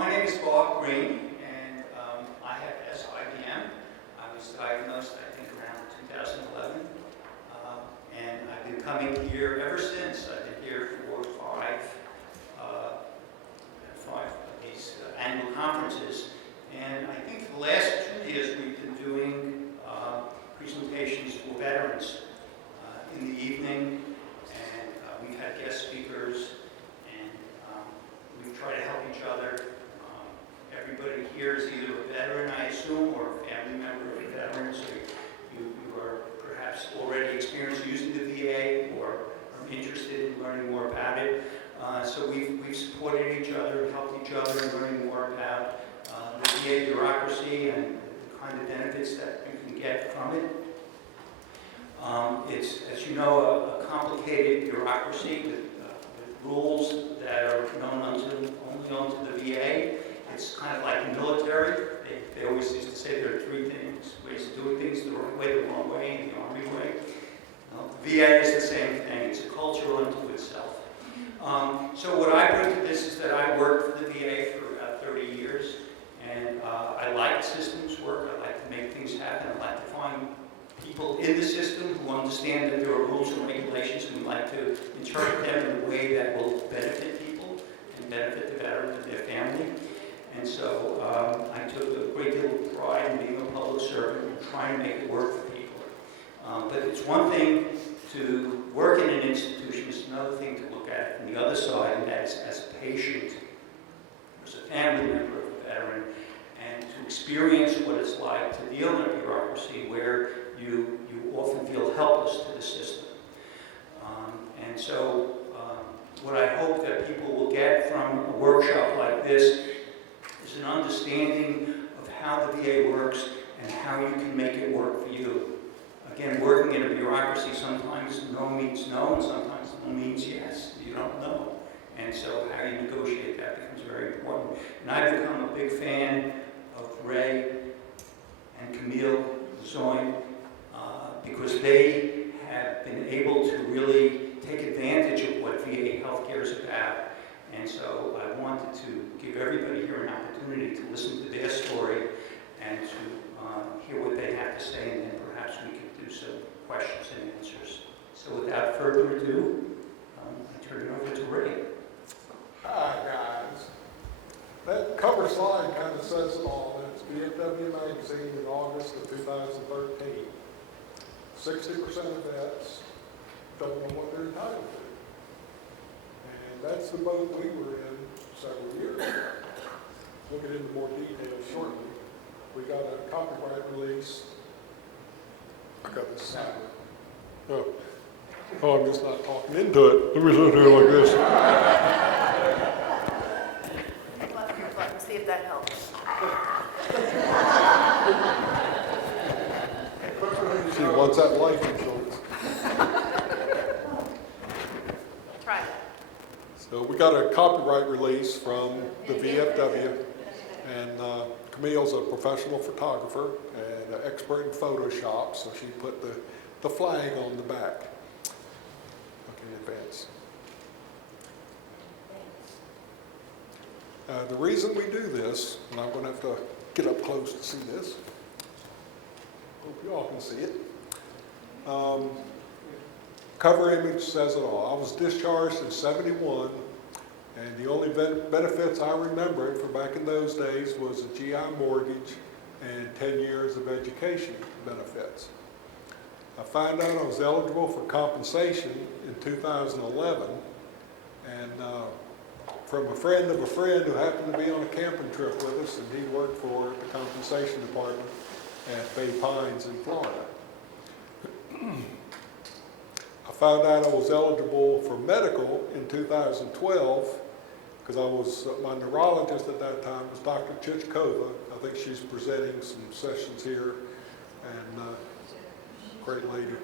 My name is Bob Greene, and I have SIBM. I was diagnosed, I think, around 2011, and I've been coming here ever since. I've been here for five of these annual conferences, and I think for the last 2 years we've been doing presentations for veterans in the evening, and we've had guest speakers, and we try to help each other. Everybody here is either a veteran, I assume, or a family member of a veteran, so you are perhaps already experienced using the VA or are interested in learning more about it. So we've supported each other and helped each other in learning more about the VA bureaucracy and the kind of benefits that you can get from it. It's, as you know, a complicated bureaucracy with rules that are only known to the VA. It's kind of like the military. They always used to say there are three ways of doing things: the right way, the wrong way, and the Army way. The VA is the same thing. It's a culture unto itself. So what I bring to this is that I worked for the VA for about 30 years, and I like systems work. I like to make things happen. I like to find people in the system who understand that there are rules and regulations, and we like to interpret them in a way that will benefit people and benefit the veteran and their family. And so I took a great deal of pride in being a public servant and trying to make it work for people. But it's one thing to work in an institution, it's another thing to look at it from the other side, and that is as a patient, as a family member of a veteran, and to experience what it's like to deal in a bureaucracy where you often feel helpless to the system. And so what I hope that people will get from a workshop like this is an understanding of how the VA works and how you can make it work for you. Again, working in a bureaucracy, sometimes no means no, and sometimes no means yes. You don't know. And so how you negotiate that becomes very important. And I've become a big fan of Ray and Greene Lesoine because they have been able to really take advantage of what VA healthcare is about. And so I wanted to give everybody here an opportunity to listen to their story and to hear what they have to say, and then perhaps we could do some questions and answers. So without further ado, I turn it over to Ray. Hi, guys. That cover slide kind of says it all. It's VFW magazine in August of 2013. 60% of vets don't know what they're entitled to. And that's the boat we were in several years ago. We'll get into more detail shortly. We got a copyright release. I got this slide. Oh, I'm just not talking into it. Let me sit here like this. Left your button, see if that helps. She wants that life insurance. Try that. So we got a copyright release from the VFW, and Camille's a professional photographer and an expert in Photoshop, so she put the flag on the back. Okay, advance. The reason we do this, and I'm going to have to get up close to see this. Hope you all can see it. Cover image says it all. I was discharged in '71, and the only benefits I remembered from back in those days was a GI mortgage and 10 years of education benefits. I found out I was eligible for compensation in 2011, and from a friend of a friend who happened to be on a camping trip with us, and he worked for the compensation department at Bay Pines in Florida. I found out I was eligible for medical in 2012 because my neurologist at that time was Dr. Chichkova. I think she's presenting some sessions here, and great lady.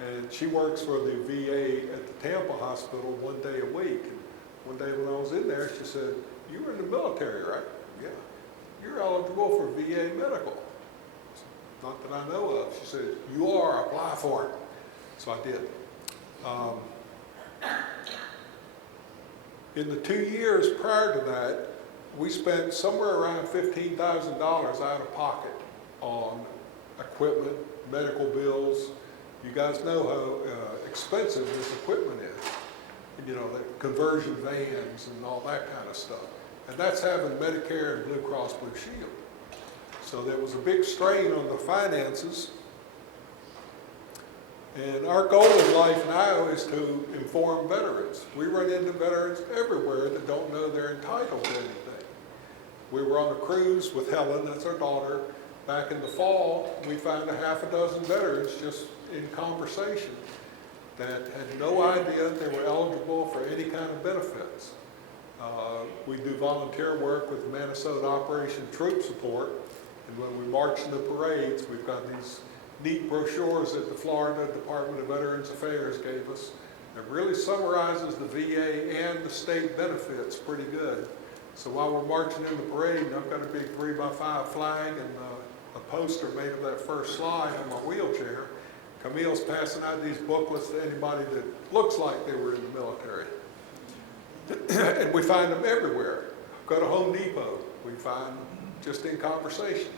And she works for the VA at the Tampa hospital 1 day a week. And one day when I was in there, she said, "You were in the military, right?" "Yeah." "You're eligible for VA medical." "Not that I know of." She said, "You are, apply for it." So I did. In the 2 years prior to that, we spent somewhere around $15,000 out of pocket on equipment, medical bills. You guys know how expensive this equipment is. You know, the conversion vans and all that kind of stuff. And that's having Medicare and Blue Cross Blue Shield. So there was a big strain on the finances. And our goal in life now is to inform veterans. We run into veterans everywhere that don't know they're entitled to anything. We were on a cruise with Helen, that's our daughter. Back in the fall, we found a half a dozen veterans just in conversation that had no idea they were eligible for any kind of benefits. We do volunteer work with Minnesota Operation Troop Support, and when we march in the parades, we've got these neat brochures that the Florida Department of Veterans Affairs gave us. It really summarizes the VA and the state benefits pretty good. So while we're marching in the parade, I've got a big 3x5 flag and a poster made of that first slide on my wheelchair. Camille's passing out these booklets to anybody that looks like they were in the military. And we find them everywhere. Go to Home Depot, we find them just in conversation.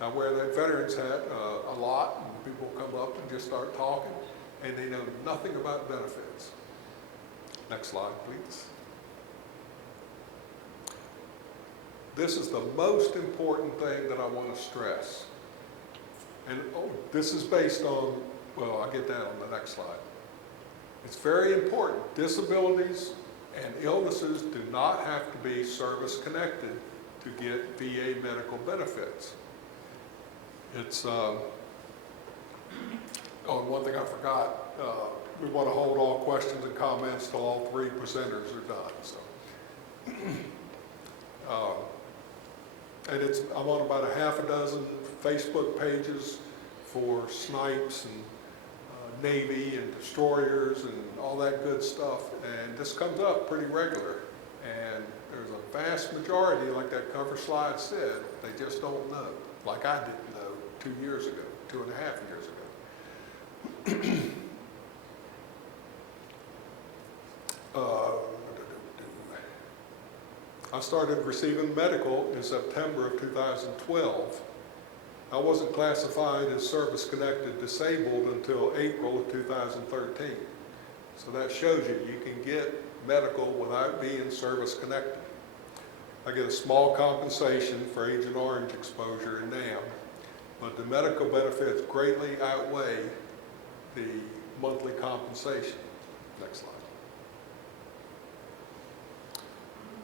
I wear that veterans hat a lot, and people come up and just start talking, and they know nothing about benefits. Next slide, please. This is the most important thing that I want to stress. And this is based on, well, I'll get that on the next slide. It's very important. Disabilities and illnesses do not have to be service-connected to get VA medical benefits. It's, one thing I forgot, we want to hold all questions and comments till all three presenters are done. So. And I'm on about a half a dozen Facebook pages for snipes and Navy and destroyers and all that good stuff. And this comes up pretty regular. And there's a vast majority, like that cover slide said, they just don't know. Like I didn't know 2 years ago, 2.5 years ago. I started receiving medical in September of 2012. I wasn't classified as service-connected disabled until April of 2013. So that shows you can get medical without being service-connected. I get a small compensation for Agent Orange exposure in NAM, but the medical benefits greatly outweigh the monthly compensation. Next slide.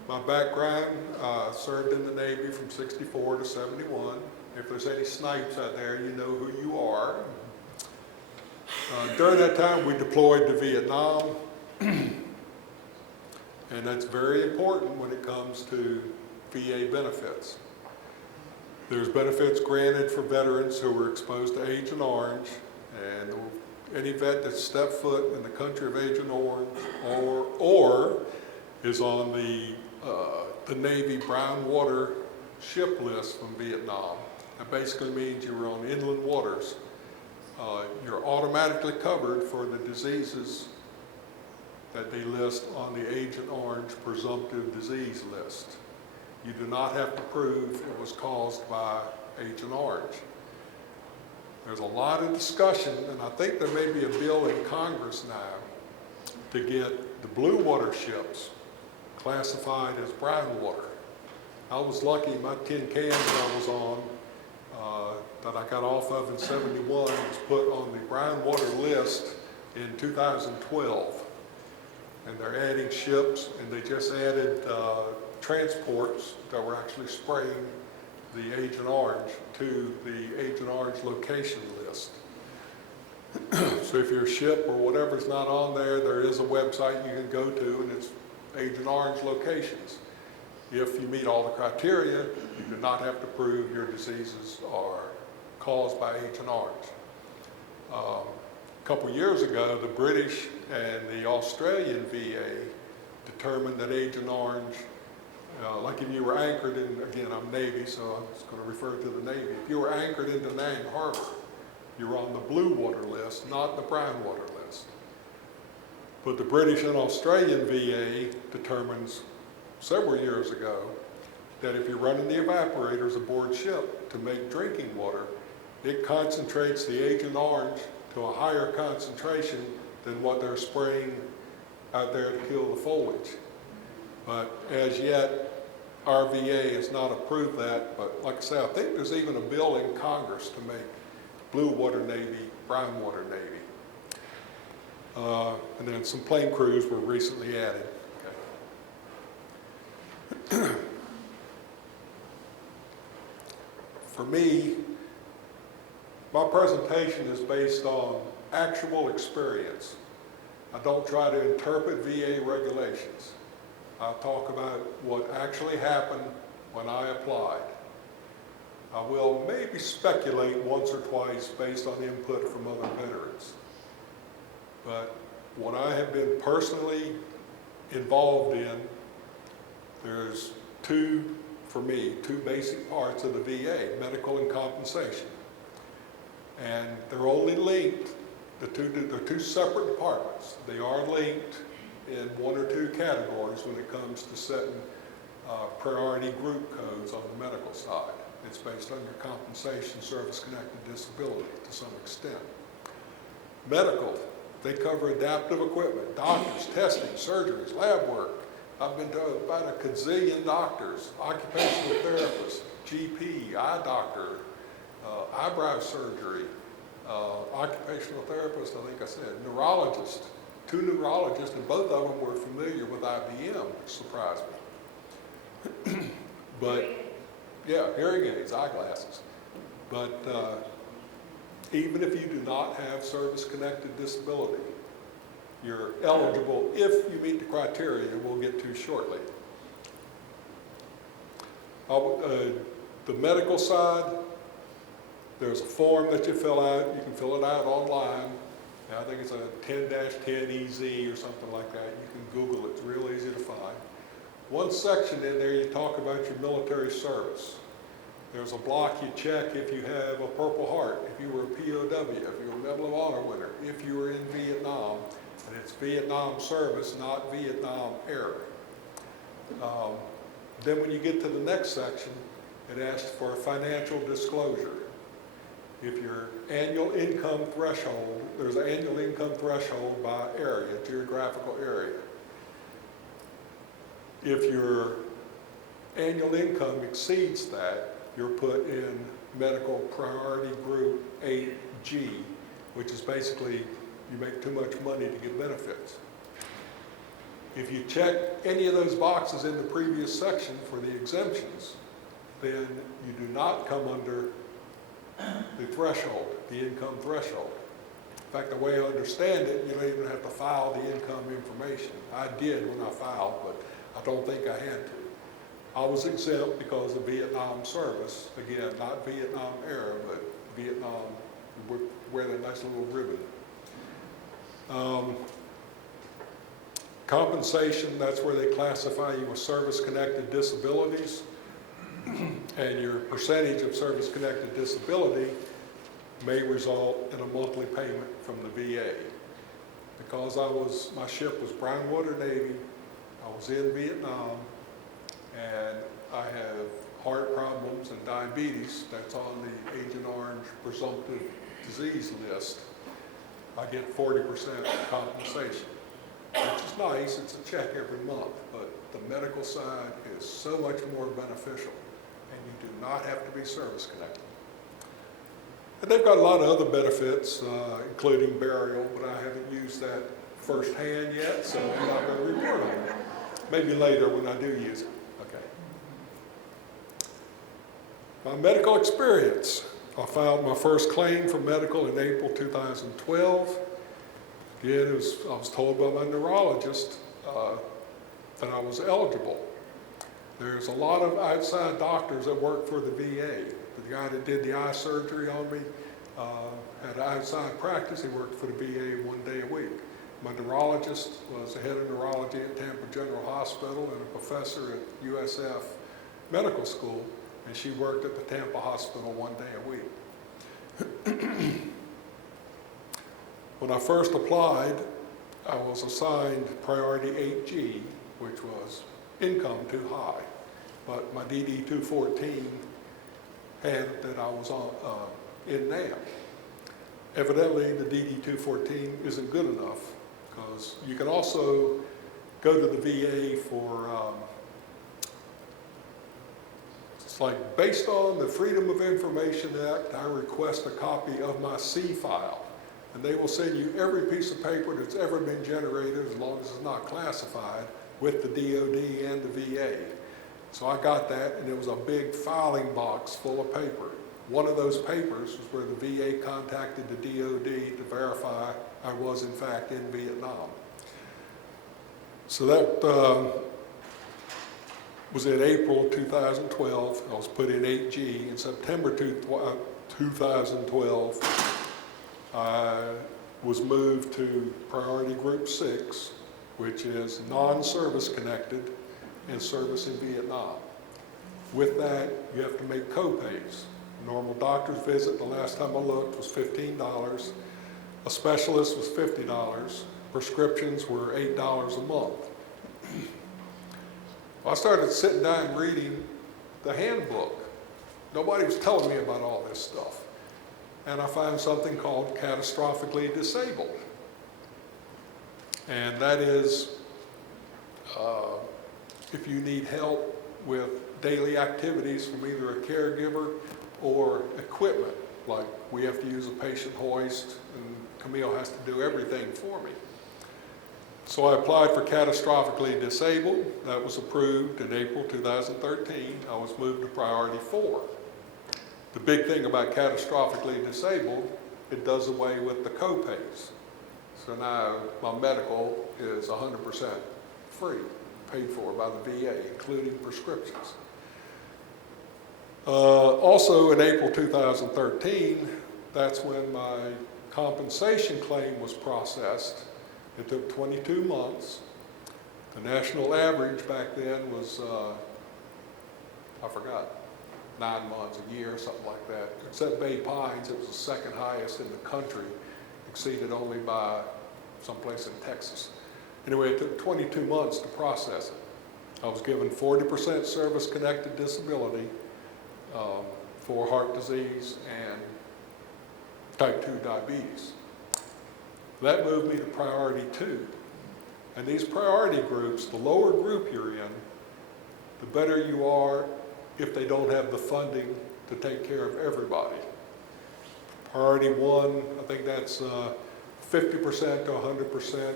My background, served in the Navy from 64 to 71. If there's any snipes out there, you know who you are. During that time, we deployed to Vietnam. And that's very important when it comes to VA benefits. There's benefits granted for veterans who were exposed to Agent Orange, and any vet that stepped foot in the country of Agent Orange or is on the Navy brown water ship list from Vietnam. That basically means you were on inland waters. You're automatically covered for the diseases that they list on the Agent Orange presumptive disease list. You do not have to prove it was caused by Agent Orange. There's a lot of discussion, and I think there may be a bill in Congress now to get the blue water ships classified as brown water. I was lucky, my tin cans that I was on, that I got off of in 71 was put on the brown water list in 2012. And they're adding ships, and they just added transports that were actually spraying the Agent Orange to the Agent Orange location list. So if your ship or whatever's not on there, there is a website you can go to, and it's Agent Orange locations. If you meet all the criteria, you do not have to prove your diseases are caused by Agent Orange. A couple years ago, the British and the Australian VA determined that Agent Orange, like if you were anchored in, again, I'm Navy, so I'm just going to refer to the Navy. If you were anchored into Nang Harbor, you're on the blue water list, not the brown water list. But the British and Australian VA determines several years ago that if you're running the evaporators aboard ship to make drinking water, it concentrates the Agent Orange to a higher concentration than what they're spraying out there to kill the foliage. But as yet, our VA has not approved that. But like I say, I think there's even a bill in Congress to make blue water Navy, brown water Navy. And then some plane crews were recently added. Okay. For me, my presentation is based on actual experience. I don't try to interpret VA regulations. I talk about what actually happened when I applied. I will maybe speculate once or twice based on input from other veterans. But what I have been personally involved in, there's for me, two basic parts of the VA, medical and compensation. And they're only linked, they're two separate departments. They are linked in one or two categories when it comes to setting priority group codes on the medical side. It's based on your compensation, service-connected disability to some extent. Medical, they cover adaptive equipment, doctors, testing, surgeries, lab work. I've been to about a gazillion doctors, occupational therapists, GP, eye doctor, eyebrow surgery, occupational therapist, I think I said, neurologist, 2 neurologists, and both of them were familiar with IBM, which surprised me. But, yeah, hearing aids, eyeglasses. But even if you do not have service-connected disability, you're eligible if you meet the criteria we'll get to shortly. The medical side, there's a form that you fill out. You can fill it out online. I think it's a 10-10EZ or something like that. You can Google it. It's real easy to find. One section in there, you talk about your military service. There's a block you check if you have a Purple Heart, if you were a POW, if you were a Medal of Honor winner, if you were in Vietnam. And it's Vietnam service, not Vietnam era. Then when you get to the next section, it asks for a financial disclosure. If your annual income threshold, there's an annual income threshold by area, geographical area. If your annual income exceeds that, you're put in medical priority group 8G, which is basically you make too much money to get benefits. If you check any of those boxes in the previous section for the exemptions, then you do not come under the threshold, the income threshold. In fact, the way I understand it, you don't even have to file the income information. I did when I filed, but I don't think I had to. I was exempt because of Vietnam service. Again, not Vietnam era, but Vietnam, wear that nice little ribbon. Compensation, that's where they classify you with service-connected disabilities. And your percentage of service-connected disability may result in a monthly payment from the VA. Because my ship was Brown Water Navy, I was in Vietnam, and I have heart problems and diabetes. That's on the Agent Orange presumptive disease list. I get 40% compensation, which is nice. It's a check every month, but the medical side is so much more beneficial, and you do not have to be service connected. And they've got a lot of other benefits, including burial, but I haven't used that firsthand yet, so I'm not going to report on it. Maybe later when I do use it. Okay. My medical experience. I filed my first claim for medical in April 2012. Again, I was told by my neurologist that I was eligible. There's a lot of outside doctors that work for the VA. The guy that did the eye surgery on me had an outside practice. He worked for the VA 1 day a week. My neurologist was the head of neurology at Tampa General Hospital and a professor at USF Medical School, and she worked at the Tampa Hospital 1 day a week. When I first applied, I was assigned priority 8G, which was income too high. but my DD-214 had that I was on, in NAM. Evidently, the DD-214 isn't good enough, because you can also go to the VA for, it's like, based on the Freedom of Information Act, I request a copy of my C file. And they will send you every piece of paper that's ever been generated, as long as it's not classified, with the DOD and the VA. So I got that, and it was a big filing box full of paper. One of those papers was where the VA contacted the DOD to verify I was in fact in Vietnam. So that was in April 2012. I was put in 8G. In September 2012, I was moved to Priority Group 6, which is non-service connected and service in Vietnam. With that, you have to make co-pays. Normal doctor's visit, the last time I looked, was $15. A specialist was $50. Prescriptions were $8 a month. I started sitting down and reading the handbook. Nobody was telling me about all this stuff. And I found something called catastrophically disabled. And that is if you need help with daily activities from either a caregiver or equipment, like we have to use a patient hoist and Camille has to do everything for me. So I applied for catastrophically disabled. That was approved in April 2013. I was moved to priority 4. The big thing about catastrophically disabled, it does away with the co-pays. So now my medical is 100% free, paid for by the VA, including prescriptions. Also in April 2013, that's when my compensation claim was processed. It took 22 months. The national average back then was, I forgot, 9 months, a year, something like that. Except Bay Pines, it was the second highest in the country, exceeded only by someplace in Texas. Anyway, it took 22 months to process it. I was given 40% service-connected disability for heart disease and type 2 diabetes. That moved me to priority 2. And these priority groups, the lower group you're in, the better you are if they don't have the funding to take care of everybody. Priority 1, I think that's 50% to 100%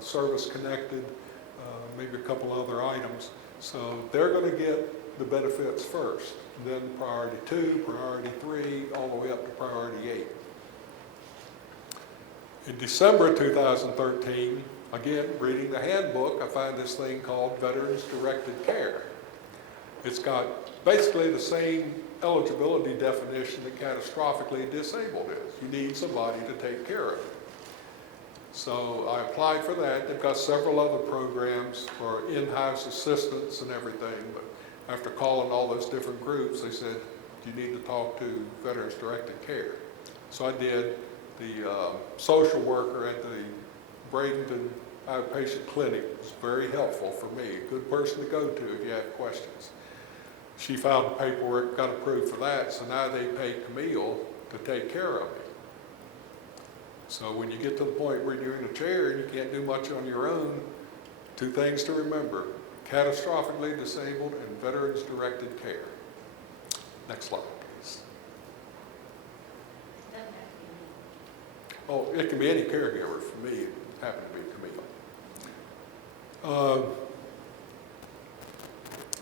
service connected, maybe a couple other items. So they're going to get the benefits first. And then priority 2, priority 3, all the way up to priority 8. In December 2013, again, reading the handbook, I find this thing called Veterans Directed Care. It's got basically the same eligibility definition that catastrophically disabled is. You need somebody to take care of you. So I applied for that. They've got several other programs for in-house assistance and everything, but after calling all those different groups, they said, you need to talk to Veterans Directed Care. So I did. The social worker at the Bradenton outpatient clinic was very helpful for me, a good person to go to if you have questions. She filed the paperwork, got approved for that, so now they pay Camille to take care of me. So when you get to the point where you're in a chair and you can't do much on your own, 2 things to remember: catastrophically disabled and veterans directed care. Next slide, please. Oh, it can be any caregiver. For me, it happened to be Camille.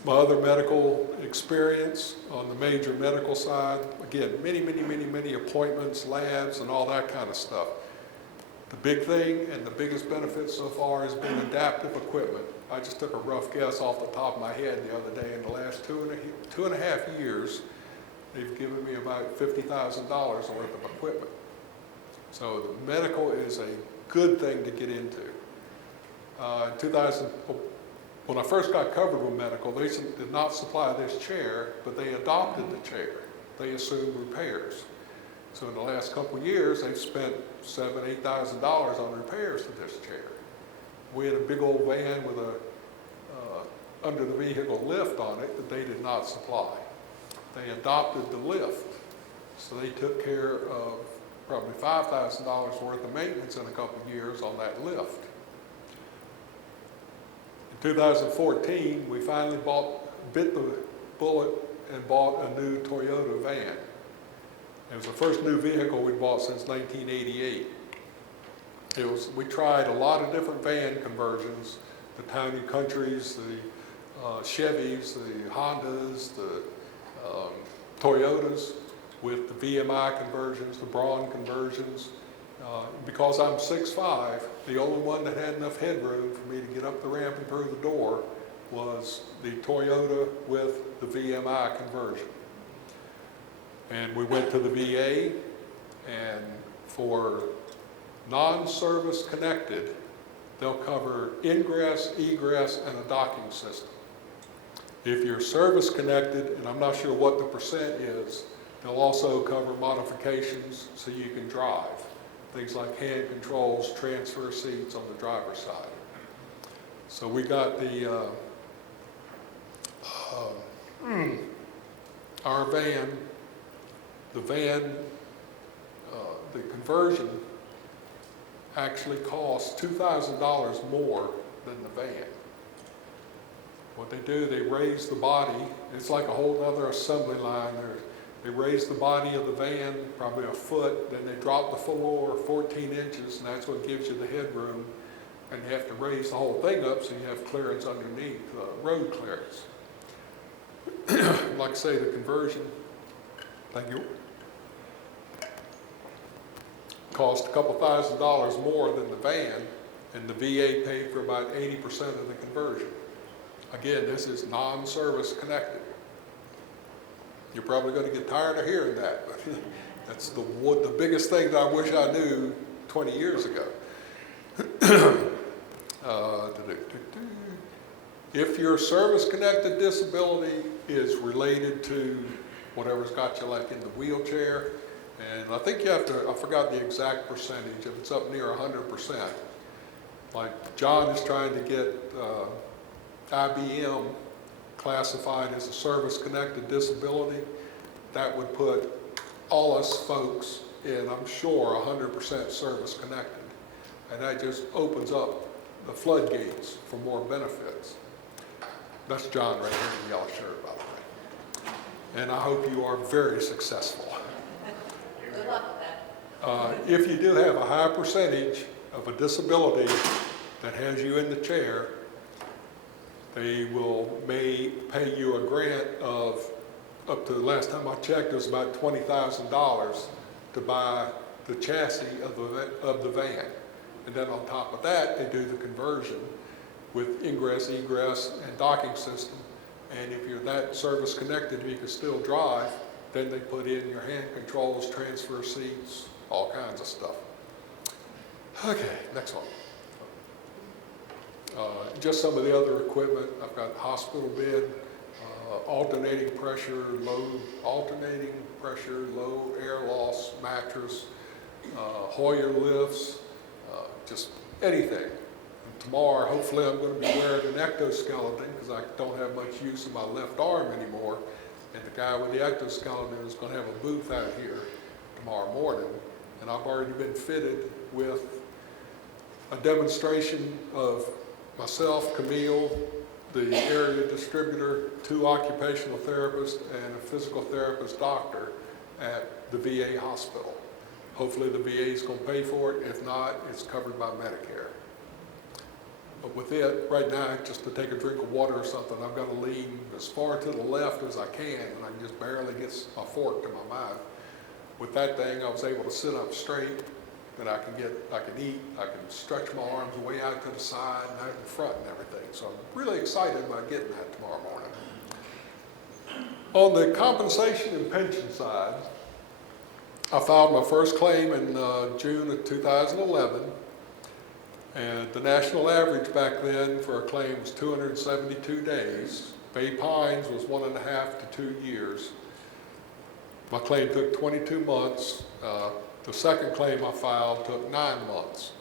My other medical experience on the major medical side, again, many appointments, labs, and all that kind of stuff. The big thing and the biggest benefit so far has been adaptive equipment. I just took a rough guess off the top of my head the other day. In the last two and a half years, they've given me about $50,000 worth of equipment. So the medical is a good thing to get into. When I first got covered with medical, they did not supply this chair, but they adopted the chair. They assumed repairs. So in the last couple of years, they've spent $7,000 to $8,000 on repairs to this chair. We had a big old van with a under the vehicle lift on it that they did not supply. They adopted the lift, so they took care of probably $5,000 worth of maintenance in a couple of years on that lift. In 2014, we finally bit the bullet and bought a new Toyota van. It was the first new vehicle we bought since 1988. We tried a lot of different van conversions, the Town & Countries, the Chevys, the Hondas, the Toyotas, with the VMI conversions, the Braun conversions. Because I'm 6'5", the only one that had enough headroom for me to get up the ramp and through the door was the Toyota with the VMI conversion. And we went to the VA, and for non-service connected, they'll cover ingress, egress, and a docking system. If you're service connected, and I'm not sure what the percent is, they'll also cover modifications so you can drive. Things like hand controls, transfer seats on the driver's side. So we got our van, the conversion actually costs $2,000 more than the van. What they do, they raise the body. It's like a whole other assembly line. They raise the body of the van probably a foot, then they drop the floor 14 inches, and that's what gives you the headroom. And you have to raise the whole thing up so you have clearance underneath, road clearance. Like I say, the conversion, thank you, cost a couple $1,000s more than the van, and the VA paid for about 80% of the conversion. Again, this is non-service connected. You're probably going to get tired of hearing that, but that's the biggest thing that I wish I knew 20 years ago. If your service-connected disability is related to whatever's got you like in the wheelchair, and I think you have to, I forgot the exact percentage, if it's up near 100%. Like John is trying to get IBM classified as a service-connected disability. That would put all us folks in, I'm sure, 100% service-connected. And that just opens up the floodgates for more benefits. That's John right here in the yellow shirt, by the way. And I hope you are very successful. Good luck with that. If you do have a high percentage of a disability that has you in the chair, they may pay you a grant of, up to the last time I checked, it was about $20,000 to buy the chassis of the van. And then on top of that, they do the conversion with ingress, egress, and docking system. And if you're that service connected, you can still drive, then they put in your hand controls, transfer seats, all kinds of stuff. Okay, next one. Just some of the other equipment. I've got hospital bed, alternating pressure, low air loss mattress, Hoyer lifts, just anything. And tomorrow, hopefully, I'm going to be wearing an exoskeleton because I don't have much use of my left arm anymore. And the guy with the exoskeleton is going to have a booth out here tomorrow morning. And I've already been fitted with a demonstration of myself, Camille, the area distributor, 2 occupational therapists, and a physical therapist doctor at the VA hospital. Hopefully the VA is going to pay for it. If not, it's covered by Medicare. But with it, right now, just to take a drink of water or something, I've got to lean as far to the left as I can, and I can just barely get my fork to my mouth. With that thing, I was able to sit up straight, and I can eat, I can stretch my arms way out to the side and out in front and everything. So I'm really excited about getting that tomorrow morning. On the compensation and pension side, I filed my first claim in June of 2011, and the national average back then for a claim was 272 days. Bay Pines was 1.5 to 2 years. My claim took 22 months. The second claim I filed took 9 months.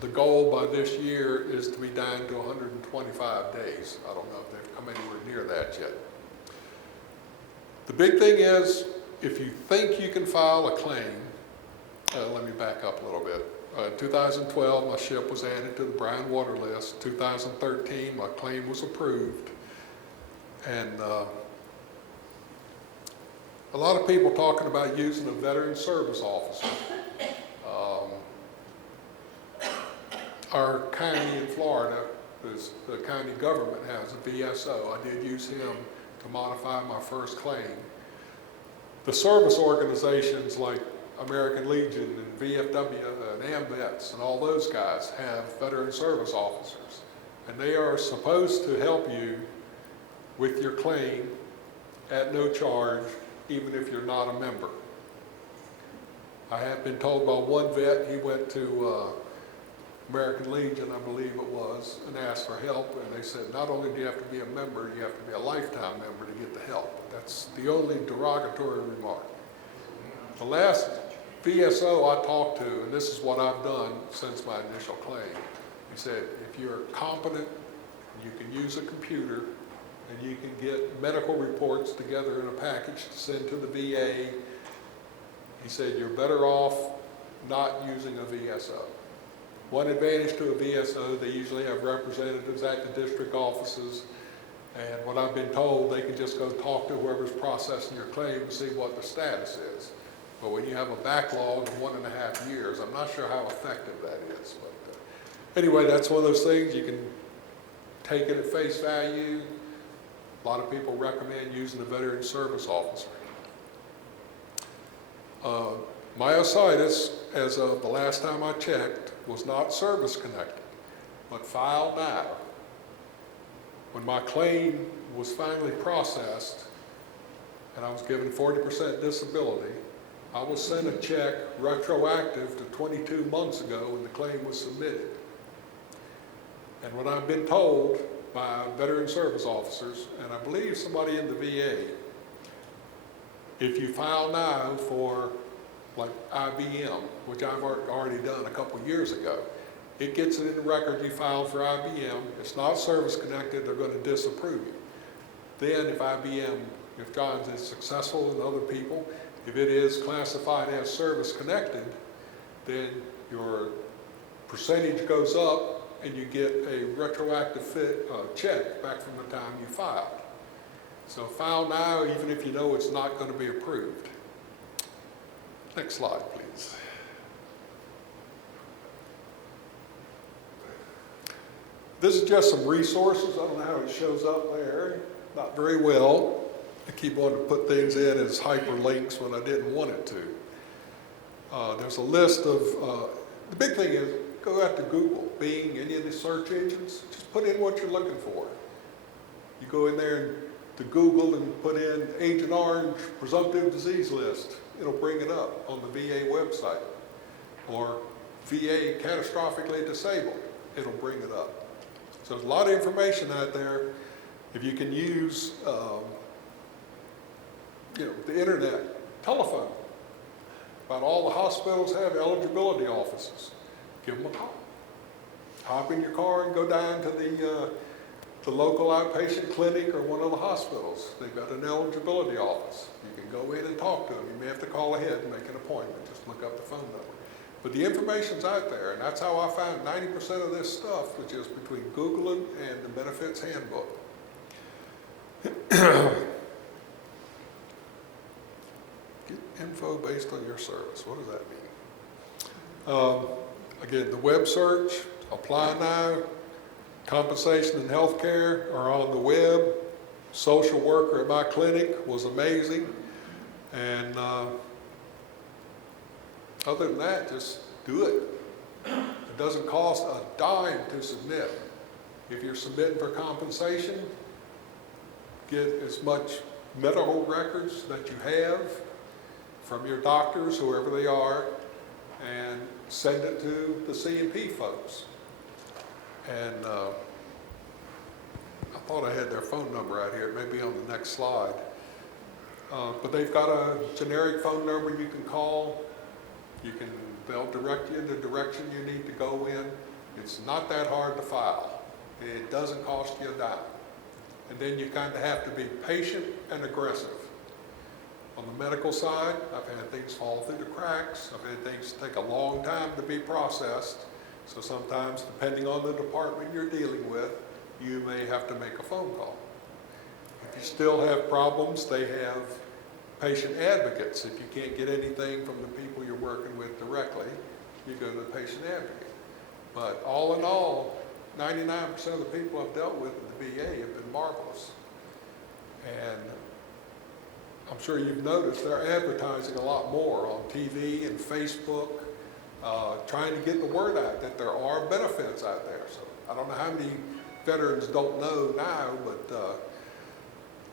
The goal by this year is to be down to 125 days. I don't know if they've come anywhere near that yet. The big thing is, if you think you can file a claim, let me back up a little bit. 2012, my ship was added to the brown water list. 2013, my claim was approved. And a lot of people talking about using a veteran service officer. Our county in Florida, the county government has a VSO. I did use him to modify my first claim. The service organizations like American Legion and VFW and AMVETS and all those guys have veteran service officers. And they are supposed to help you with your claim at no charge, even if you're not a member. I have been told by one vet, he went to American Legion, I believe it was, and asked for help, and they said, not only do you have to be a member, you have to be a lifetime member to get the help. That's the only derogatory remark. The last VSO I talked to, and this is what I've done since my initial claim, he said, if you're competent, you can use a computer, and you can get medical reports together in a package to send to the VA. He said, you're better off not using a VSO. One advantage to a VSO, they usually have representatives at the district offices, and what I've been told, they can just go talk to whoever's processing your claim and see what the status is. But when you have a backlog of 1.5 years, I'm not sure how effective that is. But anyway, that's one of those things, you can take it at face value. A lot of people recommend using a veteran service officer. Myositis, as of the last time I checked, was not service connected, but filed now. When my claim was finally processed and I was given 40% disability, I was sent a check retroactive to 22 months ago when the claim was submitted. And what I've been told by veteran service officers, and I believe somebody in the VA, if you file now for like IBM, which I've already done a couple years ago, it gets it in the record you filed for IBM. It's not service connected, they're going to disapprove you. Then if IBM, if John's is successful and other people, if it is classified as service connected, then your percentage goes up and you get a retroactive check back from the time you filed. So file now, even if you know it's not going to be approved. Next slide, please. This is just some resources. I don't know how it shows up there. Not very well. I keep wanting to put things in as hyperlinks when I didn't want it to. There's a list of, the big thing is, go out to Google, Bing, any of the search engines, just put in what you're looking for. You go in there to Google and put in Agent Orange presumptive disease list. It'll bring it up on the VA website. Or VA catastrophically disabled, it'll bring it up. So there's a lot of information out there. If you can use the internet, telephone. About all the hospitals have eligibility offices. Give them a call. Hop in your car and go down to the local outpatient clinic or one of the hospitals. They've got an eligibility office. You can go in and talk to them. You may have to call ahead and make an appointment. Just look up the phone number. But the information's out there, and that's how I found 90% of this stuff, which is between Googling and the benefits handbook. Get info based on your service. What does that mean? Again, the web search, apply now, compensation and health care are on the web. Social worker at my clinic was amazing. And other than that, just do it. It doesn't cost a dime to submit. If you're submitting for compensation, get as much medical records that you have from your doctors, whoever they are, and send it to the C&P folks. And I thought I had their phone number out here. It may be on the next slide. But they've got a generic phone number you can call. The They'll direct you in the direction you need to go in. It's not that hard to file. It doesn't cost you a dime. And then you kind of have to be patient and aggressive. On the medical side, I've had things fall through the cracks. I've had things take a long time to be processed. So sometimes, depending on the department you're dealing with, you may have to make a phone call. If you still have problems, they have patient advocates. If you can't get anything from the people you're working with directly, you go to the patient advocate. But all in all, 99% of the people I've dealt with at the VA have been marvelous. And I'm sure you've noticed they're advertising a lot more on TV and Facebook, trying to get the word out that there are benefits out there. So I don't know how many veterans don't know now, but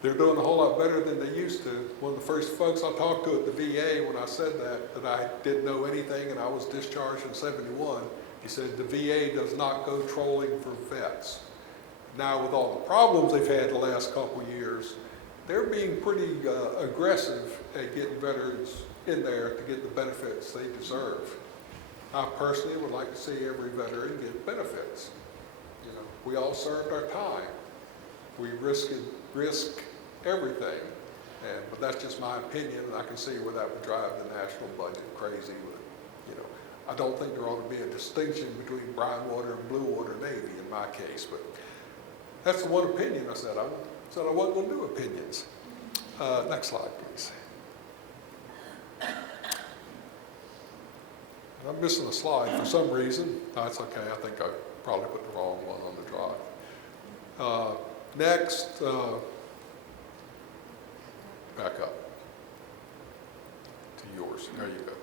they're doing a whole lot better than they used to. One of the first folks I talked to at the VA when I said that I didn't know anything and I was discharged in '71, he said the VA does not go trolling for vets. Now with all the problems they've had the last couple of years, they're being pretty aggressive at getting veterans in there to get the benefits they deserve. I personally would like to see every veteran get benefits. You know, we all served our time. We risk everything, but that's just my opinion, and I can see where that would drive the national budget crazy. You know, I don't think there ought to be a distinction between brown water and blue water Navy in my case, but that's the one opinion I said. I wasn't going to do opinions. Next slide, please. I'm missing a slide for some reason. That's okay. I think I probably put the wrong one on the drive. Next, back up to yours. There you go.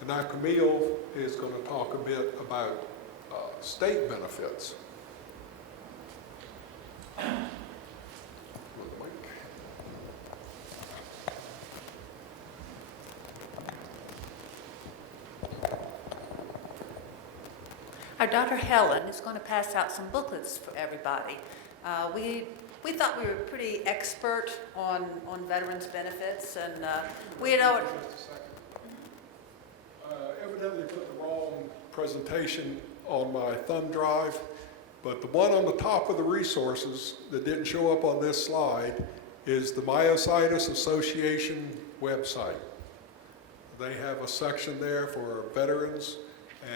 And now Camille is going to talk a bit about state benefits. Our daughter Helen is going to pass out some booklets for everybody. We thought we were pretty expert on veterans benefits, and we know. Just a second. Evidently put the wrong presentation on my thumb drive, but the one on the top of the resources that didn't show up on this slide is the Myositis Association website. They have a section there for veterans,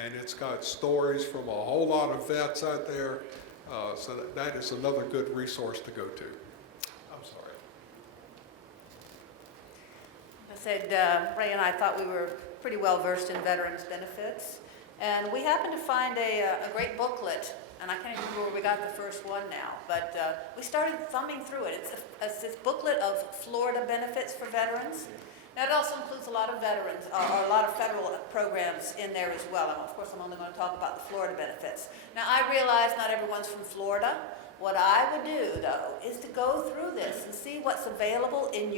and it's got stories from a whole lot of vets out there. So that is another good resource to go to. I'm sorry. I said Ray and I thought we were pretty well versed in veterans benefits, and we happened to find a great booklet, and I can't even remember where we got the first one now, but we started thumbing through it. It's this booklet of Florida benefits for veterans. Now, it also includes a lot of veterans, or a lot of federal programs in there as well. And of course, I'm only going to talk about the Florida benefits. Now, I realize not everyone's from Florida. What I would do, though, is to go through this and see what's available in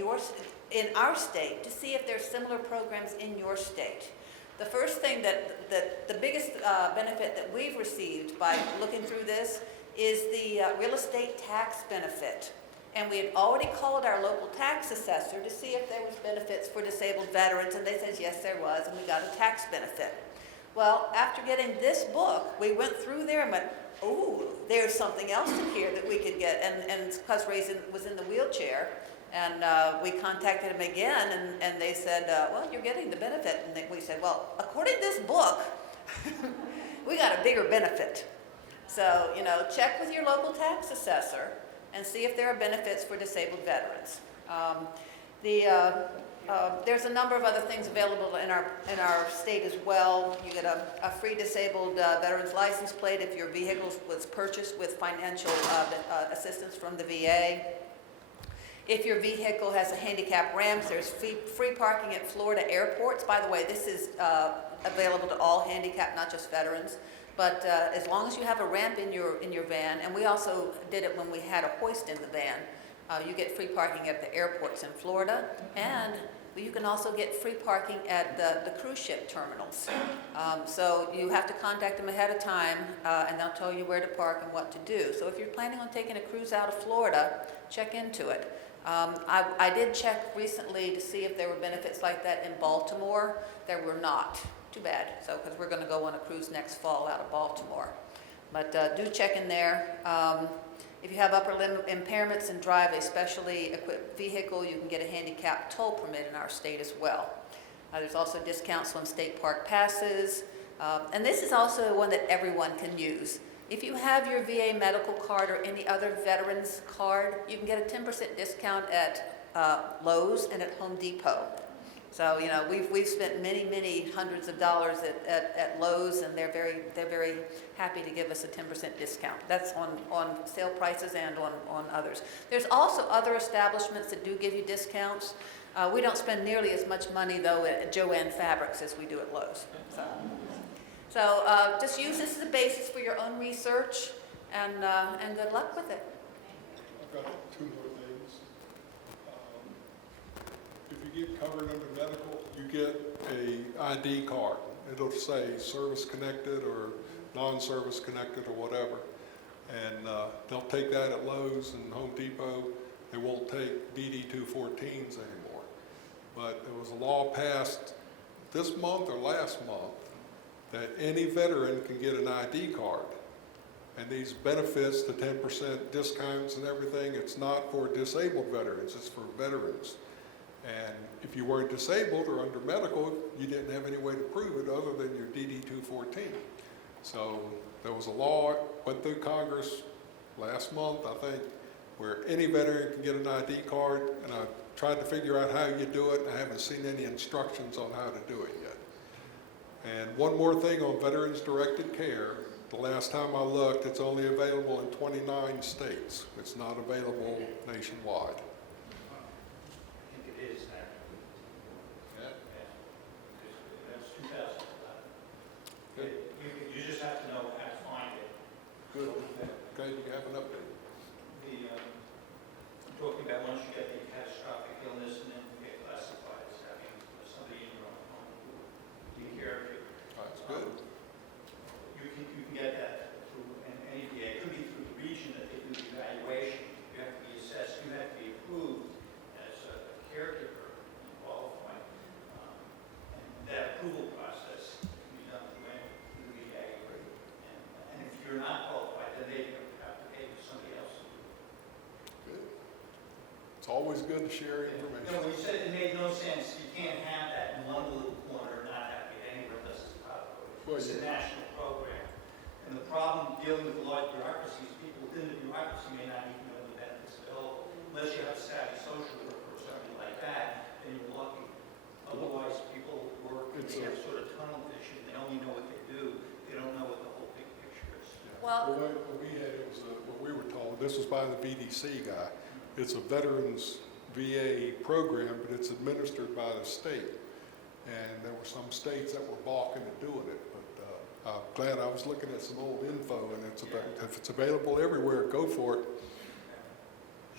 our state, to see if there's similar programs in your state. The first thing the biggest benefit that we've received by looking through this is the real estate tax benefit. And we had already called our local tax assessor to see if there was benefits for disabled veterans, and they said yes, there was, and we got a tax benefit. Well, after getting this book, we went through there and went, oh, there's something else in here that we could get, and it's because Ray was in the wheelchair, and we contacted him again, and they said, well, you're getting the benefit, and we said, well, according to this book, we got a bigger benefit. So, you know, check with your local tax assessor and see if there are benefits for disabled veterans. There's a number of other things available in our state as well. You get a free disabled veteran's license plate if your vehicle was purchased with financial assistance from the VA. If your vehicle has a handicap ramp, there's free parking at Florida airports. By the way, this is available to all handicapped, not just veterans. But as long as you have a ramp in your van, and we also did it when we had a hoist in the van, you get free parking at the airports in Florida, and you can also get free parking at the cruise ship terminals. So you have to contact them ahead of time, and they'll tell you where to park and what to do. So if you're planning on taking a cruise out of Florida, check into it. I did check recently to see if there were benefits like that in Baltimore. There were not. Too bad, so, because we're going to go on a cruise next fall out of Baltimore. But do check in there. If you have upper limb impairments and drive a specially equipped vehicle, you can get a handicap toll permit in our state as well. There's also discounts on state park passes. And this is also one that everyone can use. If you have your VA medical card or any other veterans card, you can get a 10% discount at Lowe's and at Home Depot. So, you know, we've spent many hundreds of dollars at Lowe's, and they're very happy to give us a 10% discount. That's on sale prices and on others. There's also other establishments that do give you discounts. We don't spend nearly as much money, though, at Joann Fabrics as we do at Lowe's. So just use this as a basis for your own research, and good luck with it. I've got two more things. If you get covered under medical, you get a ID card. It'll say service connected or non-service connected or whatever. And they'll take that at Lowe's and Home Depot. They won't take DD-214s anymore. But there was a law passed this month or last month that any veteran can get an ID card. And these benefits, the 10% discounts and everything, it's not for disabled veterans, it's for veterans. And if you weren't disabled or under medical, you didn't have any way to prove it other than your DD-214. So there was a law, went through Congress last month, I think, where any veteran can get an ID card, and I tried to figure out how you do it, and I haven't seen any instructions on how to do it yet. And one more thing on veterans-directed care. The last time I looked, it's only available in 29 states. It's not available nationwide. I think it is that. Yeah. That's 2011. You just have to know how to find it. Good. Okay, you have an update. Talking about once you get the catastrophic illness and then you get classified as having somebody in your own home who will take care of you. That's good. You can get that through any VA. It could be through the region that they do the evaluation. You have to be assessed. You have to be approved as a caregiver and qualified. And that approval process can be done through the VA. And if you're not qualified, then they have to pay for somebody else. Good. It's always good to share information. When you said it made no sense, you can't have that in one little corner and not have it anywhere unless it's public. It's a national program. And the problem dealing with a lot of bureaucracy is people within the bureaucracy may not even know the benefits available. Unless you have a savvy social worker or something like that, then you're lucky. Otherwise, people work, and they have sort of tunnel vision. They only know what they do. They don't know what the whole big picture is. Well, What we had was what we were told. This was by the VDC guy. It's a veterans VA program, but it's administered by the state. And there were some states that were balking at doing it. But I'm glad I was looking at some old info, and it's about, if it's available everywhere, go for it.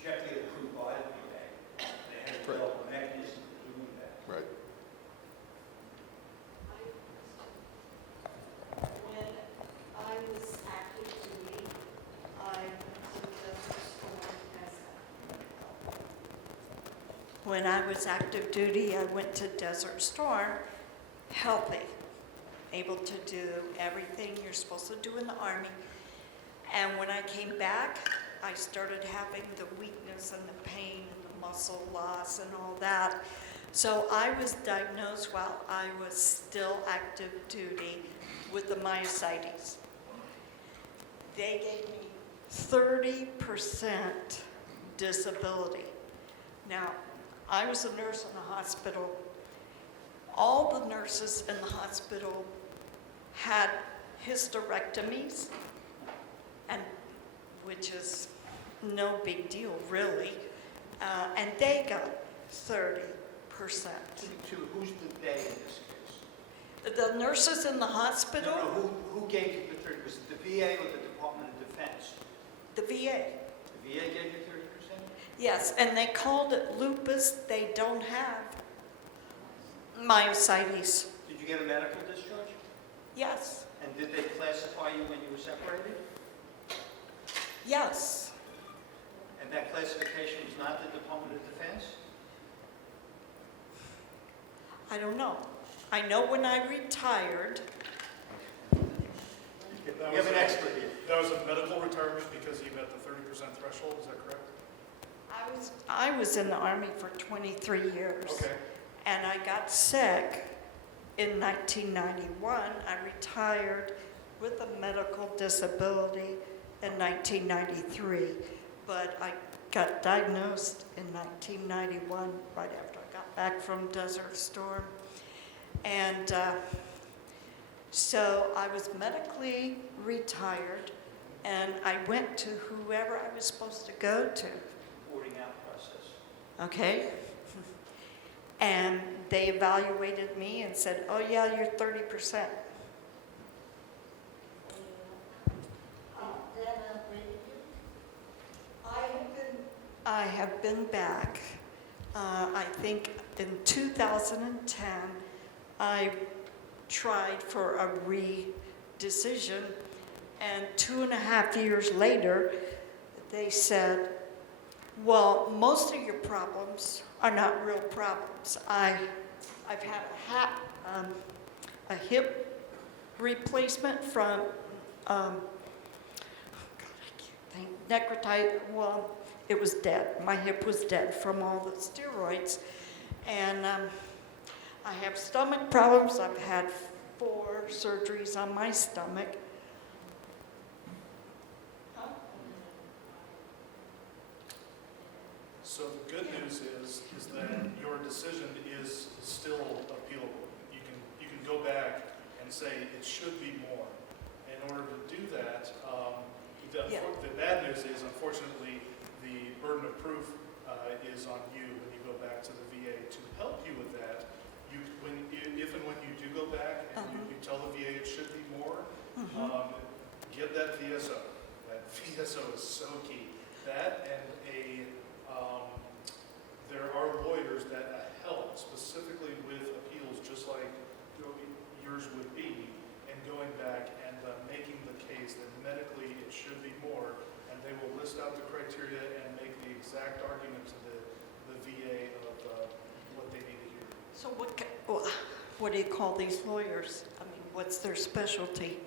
You have to get approved by the VA. They have to develop a mechanism for doing that. Right. When I was active duty, I went to Desert Storm as When I was active duty, I went to Desert Storm healthy, able to do everything you're supposed to do in the Army. And when I came back, I started having the weakness and the pain and the muscle loss and all that. So I was diagnosed while I was still active duty with the myositis. They gave me 30% disability. Now, I was a nurse in the hospital. All the nurses in the hospital had hysterectomies, and which is no big deal, really. And they got 30%. Who's the they in this case? The nurses in the hospital, No, who gave you the 30%? Was it the VA or the Department of Defense? the VA. The VA gave you 30%? Yes, and they called it lupus. They don't have myositis. Did you get a medical discharge? Yes, And did they classify you when you were separated? yes. And that classification was not the Department of Defense? I don't know. I know when I retired, That You was have an a- expert here. That was a medical retirement because you met the 30% threshold, is that correct? I was in the Army for 23 years. Okay. And I got sick in 1991. I retired with a medical disability in 1993. But I got diagnosed in 1991, right after I got back from Desert Storm. And so I was medically retired, and I went to whoever I was supposed to go to. Boarding out process. Okay? And they evaluated me and said, oh yeah, you're 30%. I have been back. I think in 2010, I tried for a re-decision, and 2.5 years later, they said, well, most of your problems are not real problems. I've had a hip replacement from, God, I can't think, necrotitis, well, it was dead. My hip was dead from all the steroids. And I have stomach problems. I've had 4 surgeries on my stomach. So the good news is that your decision is still appealable. You can go back and say it should be more. In order to do that, the bad news is, unfortunately, the burden of proof is on you when you go back to the VA. To help you with that, if and when you do go back and you tell the VA it should be more, get that VSO. That VSO is so key. That and there are lawyers that help specifically with appeals, just like yours would be, and going back and making the case that medically it should be more, and they will list out the criteria and make the exact argument to the VA of what they need to hear. So what do you call these lawyers? I mean, what's their specialty?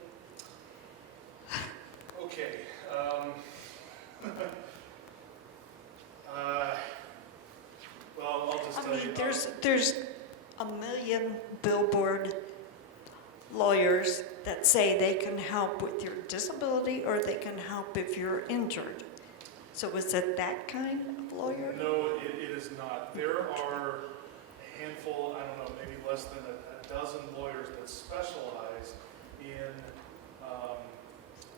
Okay. Well, I'll just I tell you. mean, there's a million billboard lawyers that say they can help with your disability or they can help if you're injured. So is it that kind of lawyer? No, it is not. There are a handful, I don't know, maybe less than a dozen lawyers that specialize in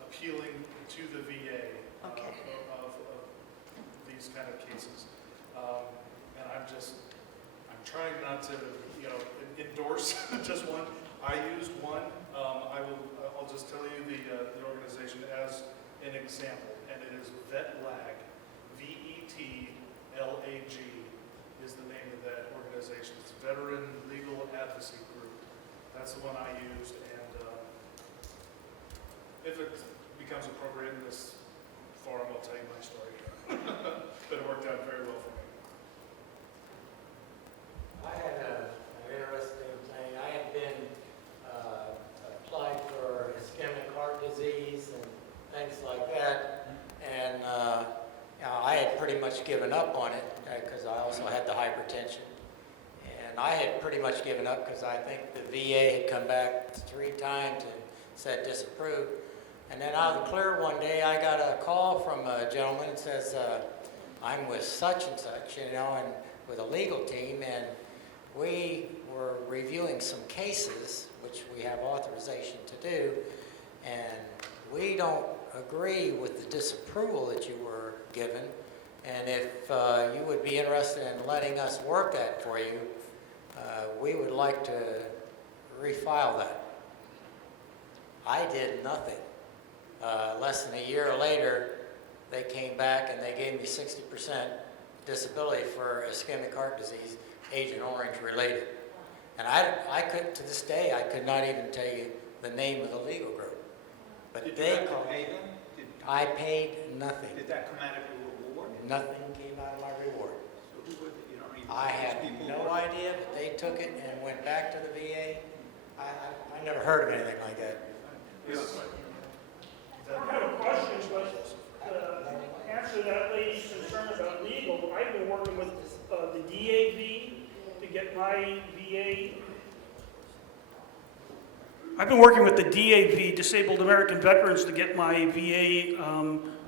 appealing to the VA of these kind of cases. And I'm trying not to, endorse just one. I used one. I'll just tell you the organization as an example, and it is VETLAG, VETLAG is the name of that organization. It's Veteran Legal Advocacy Group. That's the one I used, and if it becomes appropriate in this forum, I'll tell you my story. But it worked out very well for me. I had an interesting thing. I had been applied for ischemic heart disease and things like that, and I had pretty much given up on it because I also had the hypertension. And I had pretty much given up because I think the VA had come back 3 times and said disapproved. And then out of the clear one day, I got a call from a gentleman that says, I'm with such and such, and with a legal team, and we were reviewing some cases, which we have authorization to do, and we don't agree with the disapproval that you were given, and if you would be interested in letting us work that for you, we would like to refile that. I did nothing. Less than a year later, they came back and they gave me 60% disability for ischemic heart disease, Agent Orange related. And I could, to this day, I could not even tell you the name of the legal group. But Did they you have to called. pay them? I paid nothing. Did that come out of your reward? Nothing came out of my reward. So who would, I had no idea, but they took it and went back to the VA. I never heard of anything like that. I have a question, but to answer that lady's concern about legal, I've been working with the DAV to get my VA. I've been working with the DAV, Disabled American Veterans, to get my VA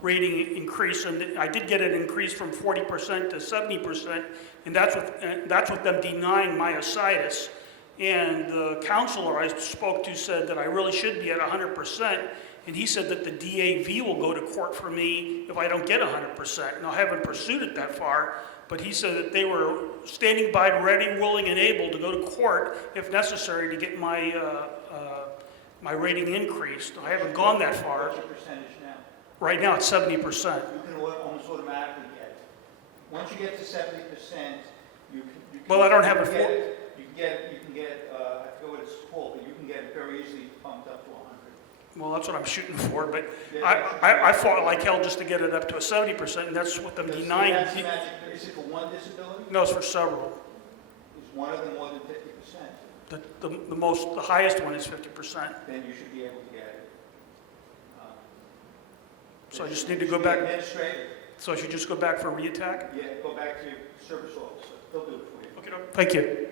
rating increased, and I did get it increased from 40% to 70%, and that's with them denying myositis. And the counselor I spoke to said that I really should be at 100%, and he said that the DAV will go to court for me if I don't get 100%. Now, I haven't pursued it that far, but he said that they were standing by, ready, willing, and able to go to court if necessary to get my my rating increased. I haven't gone that far. What's your percentage now? Right now, it's 70%. You can almost automatically get it. Once you get to 70%, you can. Well, I don't have a get it. You can get. I forget what it's called, but you can get it very easily pumped up to 100. Well, that's what I'm shooting for, but I fought like hell just to get it up to a 70%, and that's what them denying. That's the magic. Is it for one disability? No, it's for several. Is one of them more than 50%? The highest one is 50%. Then you should be able to get it. So I just need to go back. Administrative. So I should just go back for a reattack? Yeah, go back to your service officer. They'll do it for you. Okay, thank you.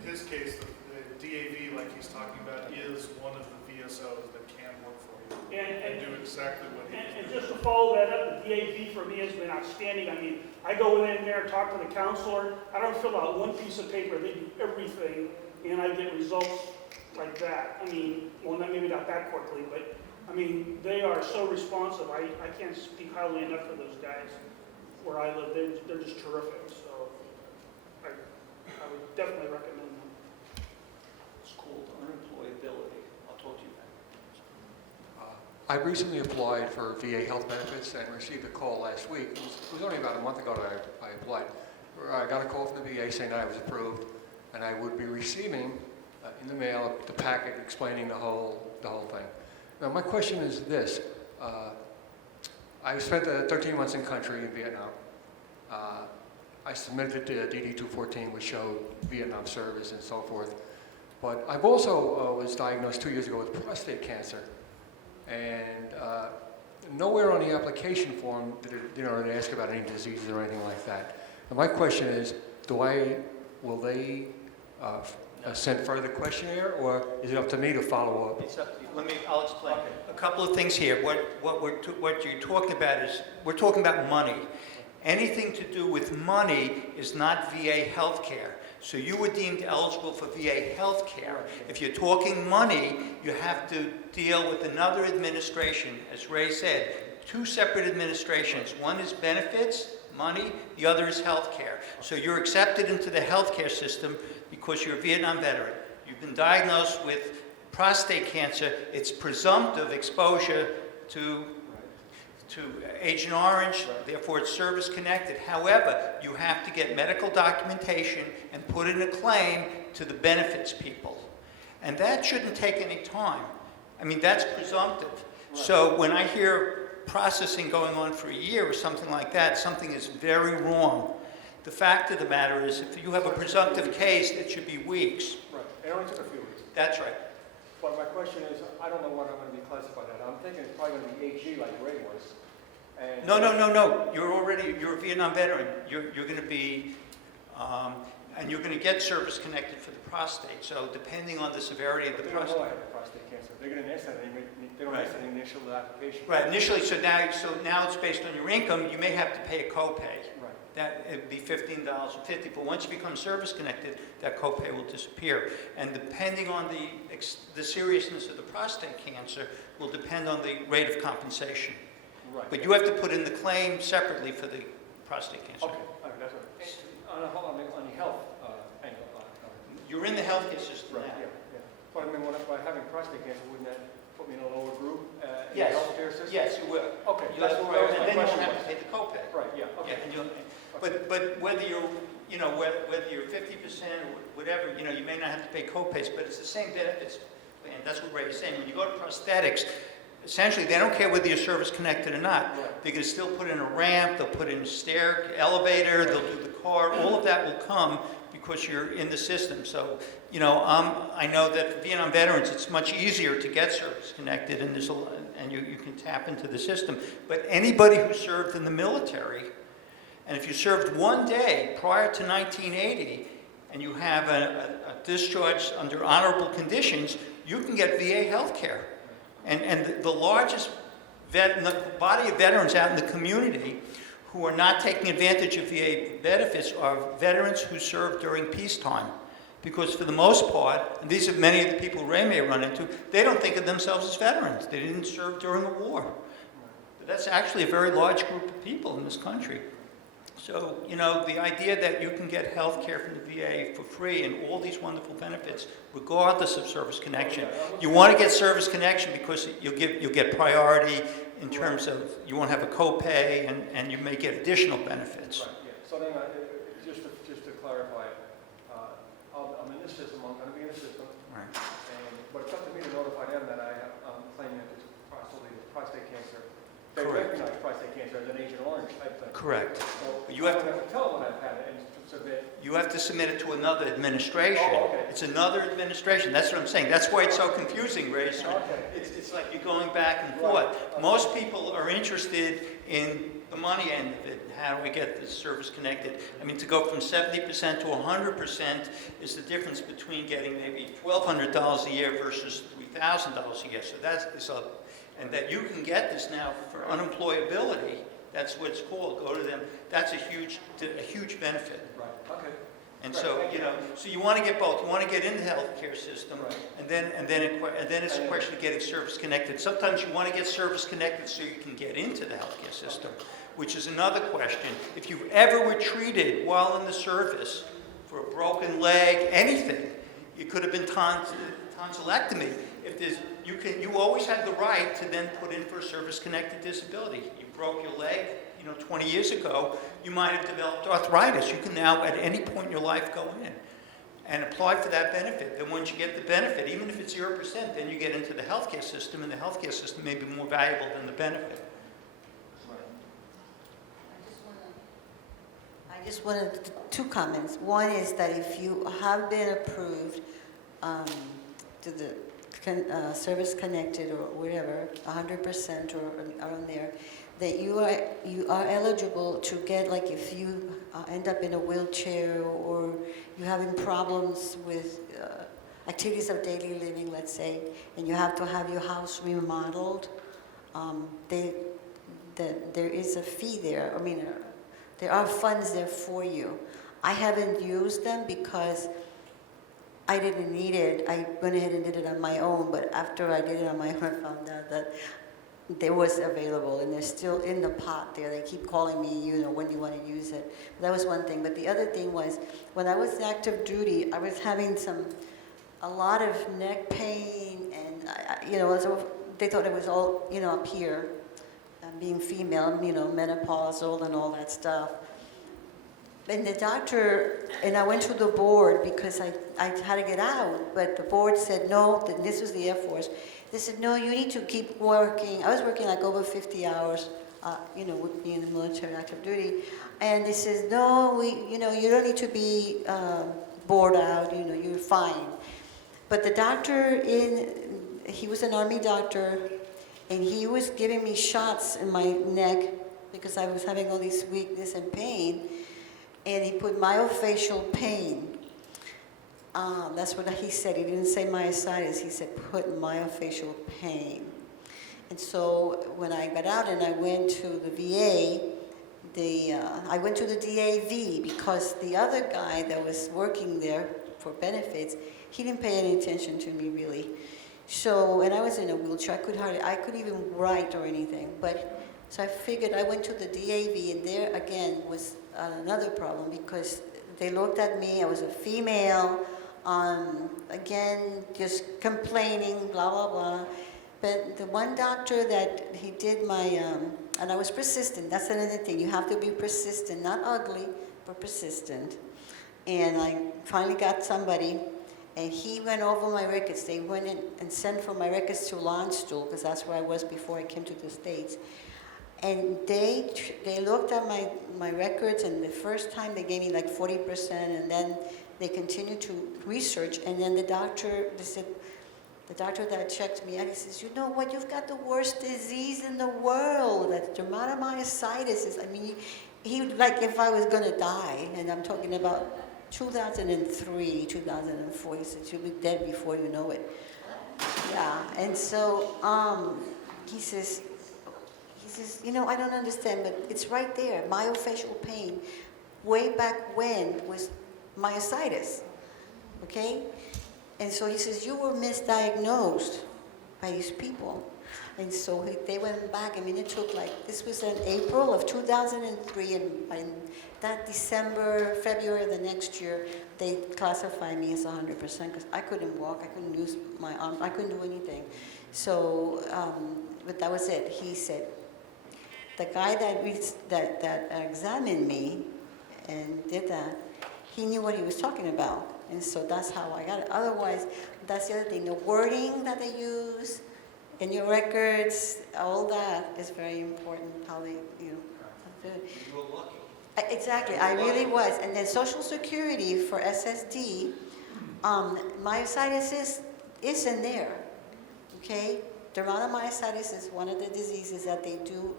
In his case, the DAV, like he's talking about, is one of the VSOs that can work for you and do exactly what he And just to follow that up, the DAV for me has been outstanding. I mean, I go in there and talk to the counselor. I don't fill out one piece of paper. They do everything, and I get results like that. I mean, well, maybe not that quickly, but I mean, they are so responsive. I can't speak highly enough of those guys where I live. They're just terrific. So I would definitely recommend them. It's called unemployability. I'll talk to you about it. I recently applied for VA health benefits and received a call last week. It was only about a month ago that I applied. I got a call from the VA saying that I was approved, and I would be receiving in the mail the packet explaining the whole thing. Now, my question is this. I spent 13 months in country in Vietnam. I submitted the DD-214, which showed Vietnam service and so forth. But I've also was diagnosed 2 years ago with prostate cancer. And nowhere on the application form did it ask about any diseases or anything like that. And my question is, will they send further questionnaire, or is it up to me to follow up? It's up to you. I'll explain. A couple of things here. What you're talking about is, we're talking about money. Anything to do with money is not VA health care. So you were deemed eligible for VA health care. If you're talking money, you have to deal with another administration. As Ray said, two separate administrations. One is benefits, money, the other is health care. So you're accepted into the health care system because you're a Vietnam veteran. You've been diagnosed with prostate cancer. It's presumptive exposure to Agent Orange, therefore it's service connected. However, you have to get medical documentation and put in a claim to the benefits people. And that shouldn't take any time. I mean, that's presumptive. Right. So when I hear processing going on for a year or something like that, something is very wrong. The fact of the matter is, if you have a presumptive case, it should be weeks. Right, it only took a few weeks. That's right. But my question is, I don't know what I'm going to be classified as. I'm thinking it's probably going to be HG like Ray was. And No. You're a Vietnam veteran. You're going to be, and you're going to get service connected for the prostate. So depending on the severity of the They don't prostate. know I have prostate cancer. They're going to ask that. They don't ask that in the initial application. Right, initially, so now it's based on your income. You may have to pay a copay. Right. That it'd be $15.50, but once you become service connected, that copay will disappear. And depending on the seriousness of the prostate cancer, will depend on the rate of compensation. Right. But you have to put in the claim separately for the prostate cancer. Okay, that's right. On the health angle. You're in the healthcare system Right, now. yeah. But I mean, by having prostate cancer, wouldn't that put me in a lower group in Yes. the healthcare system? Yes, you will. Okay, That's that's right. what And my then you question won't have was. to pay the copay. Right, yeah, okay. Yeah, but whether you're, whether you're 50% or whatever, you may not have to pay copays, but it's the same benefits. And that's what Ray is saying. When you go to prosthetics, essentially, they don't care whether you're service connected or not. Right. They can still put in a ramp, they'll put in a stair, elevator, they'll do the car, all of that will come because you're in the system. So, you know, I know that for Vietnam veterans, it's much easier to get service connected, and there's a lot, and you can tap into the system. But anybody who served in the military, and if you served one day prior to 1980, and you have a discharge under honorable conditions, you can get VA health care. And the largest the body of veterans out in the community who are not taking advantage of VA benefits are veterans who served during peacetime. Because for the most part, and these are many of the people Ray may run into, they don't think of themselves as veterans. They didn't serve during a war. But that's actually a very large group of people in this country. So, you know, the idea that you can get health care from the VA for free and all these wonderful benefits, regardless of service connection. You want to get service connection because you'll get priority in terms of you won't have a copay and you may get additional benefits. Right, yeah. So then, just to clarify, I'm in this system, I'm going to be in the system, Right. but it's up to me to notify them that I'm claiming that it's possibly prostate cancer. They Correct. recognize prostate cancer as an Agent Orange type thing. Correct. So You have I don't have to tell them when I've had it and submit. You have to submit it to another administration. Oh, okay. It's another administration. That's what I'm saying. That's why it's so confusing, Ray. So Okay. it's like you're going back and Right. forth. Most people are interested in the money end of it. How do we get this service connected? I mean, to go from 70% to 100% is the difference between getting maybe $1,200 a year versus $3,000 a year. So and that you can get this now for unemployability. That's what it's called. Go to them. That's a huge benefit. Right, okay. And Right, so, thank you you. know, so you want to get both. You want to get into the healthcare system, Right. and then it's a question of getting service connected. Sometimes you want to get service connected so you can get into the healthcare system, which is another question. If you ever were treated while in the service for a broken leg, anything, it could have been tonsillectomy. If there's, you always had the right to then put in for a service-connected disability. You broke your leg, 20 years ago, you might have developed arthritis. You can now, at any point in your life, go in and apply for that benefit. Then once you get the benefit, even if it's 0%, then you get into the healthcare system, and the healthcare system may be more valuable than the benefit. I just wanted two comments. One is that if you have been approved to the service connected or whatever, 100% or around there, that you are eligible to get, like if you end up in a wheelchair or you're having problems with activities of daily living, let's say, and you have to have your house remodeled, there is a fee there. I mean, there are funds there for you. I haven't used them because I didn't need it. I went ahead and did it on my own, but after I did it on my own, I found out that there was available, and they're still in the pot there. They keep calling me, when you want to use it. That was one thing. But the other thing was, when I was active duty, I was having a lot of neck pain, and they thought it was all, up here, being female, menopausal and all that stuff. And the doctor, and I went to the board because I had to get out, but the board said no, this was the Air Force. They said, no, you need to keep working. I was working like over 50 hours, with being in the military active duty. And they said, no, you don't need to be bored out, you're fine. But the doctor he was an Army doctor, and he was giving me shots in my neck because I was having all this weakness and pain. And he put myofascial pain. That's what he said. He didn't say myositis. He said put myofascial pain. And so when I got out and I went to the VA, I went to the DAV because the other guy that was working there for benefits, he didn't pay any attention to me really. So, and I was in a wheelchair. I couldn't even write or anything. So I figured I went to the DAV, and there again was another problem because they looked at me. I was a female, again, just complaining, blah, blah, blah. But the one doctor that he did and I was persistent. That's another thing. You have to be persistent, not ugly, but persistent. And I finally got somebody, and he went over my records. They went in and sent for my records to Landstuhl, because that's where I was before I came to the States. And they looked at my records, and the first time they gave me like 40%, and then they continued to research, and then the doctor that checked me out, he says, you know what, you've got the worst disease in the world, that dermatomyositis. I mean, he would, like, if I was gonna die, and I'm talking about 2003, 2004, he said, you'll be dead before you know it. Yeah, and so he says, you know, I don't understand, but it's right there, myofascial pain. Way back when was myositis, okay? And so he says, you were misdiagnosed by these people. And so they went back. I mean, it took like, this was in April of 2003, and by that December, February of the next year, they classified me as 100% because I couldn't walk, I couldn't use my arm, I couldn't do anything. So, but that was it. He said, the guy that examined me and did that, he knew what he was talking about. And so that's how I got it. Otherwise, that's the other thing. The wording that they use in your records, all that is very important, how they, you know. You were lucky. Exactly, I really was. And then Social Security for SSD, myositis is in there, okay? Dermatomyositis is one of the diseases that they do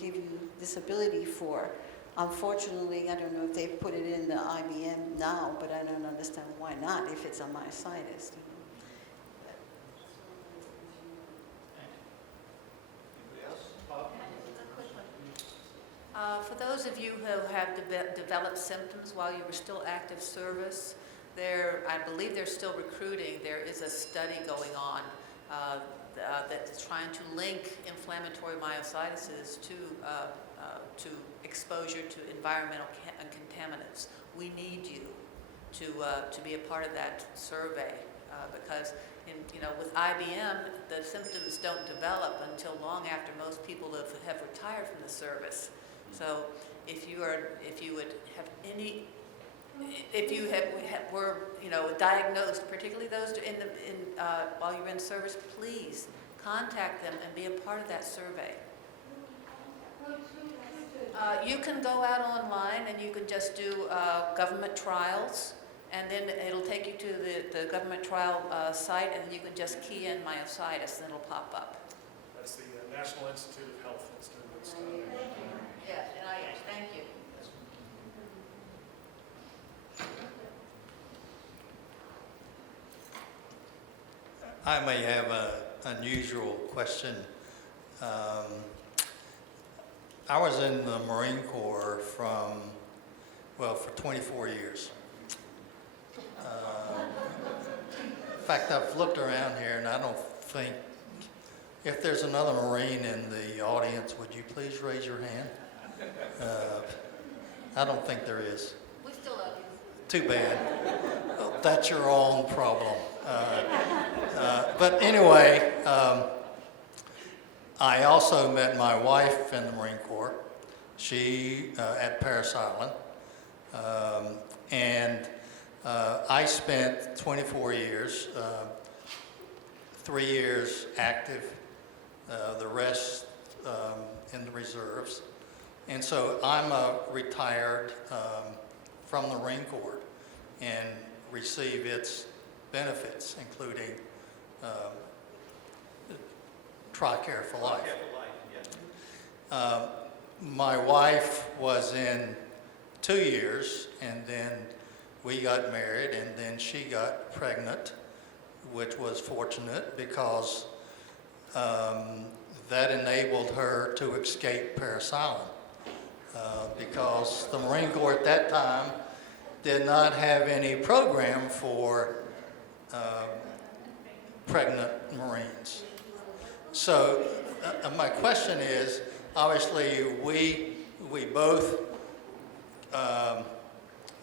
give you disability for. Unfortunately, I don't know if they put it in the IBM now, but I don't understand why not if it's a myositis. Anybody else? For those of you who have developed symptoms while you were still active service, I believe they're still recruiting. There is a study going on that's trying to link inflammatory myositis to exposure to environmental contaminants. We need you to be a part of that survey because with IBM, the symptoms don't develop until long after most people have retired from the service. So if you were diagnosed, particularly those while you're in service, please contact them and be a part of that survey. You can go out online and you can just do government trials, and then it'll take you to the government trial site, and you can just key in myositis, and it'll pop up. That's the National Institute of Health that's doing this study. Yes, NIH, thank you. I may have an unusual question. I was in the Marine Corps for 24 years. In fact, I've looked around here and I don't think, if there's another Marine in the audience, would you please raise your hand? I don't think there is. We still love you. Too bad. Well, that's your own problem. But anyway, I also met my wife in the Marine Corps. She at Parris Island. I spent 24 years, 3 years active, the rest in the reserves. And so I'm retired from the Marine Corps and receive its benefits, including TRICARE for Life. My wife was in 2 years, and then we got married, and then she got pregnant, which was fortunate because that enabled her to escape Parris Island. Because the Marine Corps at that time did not have any program for pregnant Marines. So my question is, obviously we both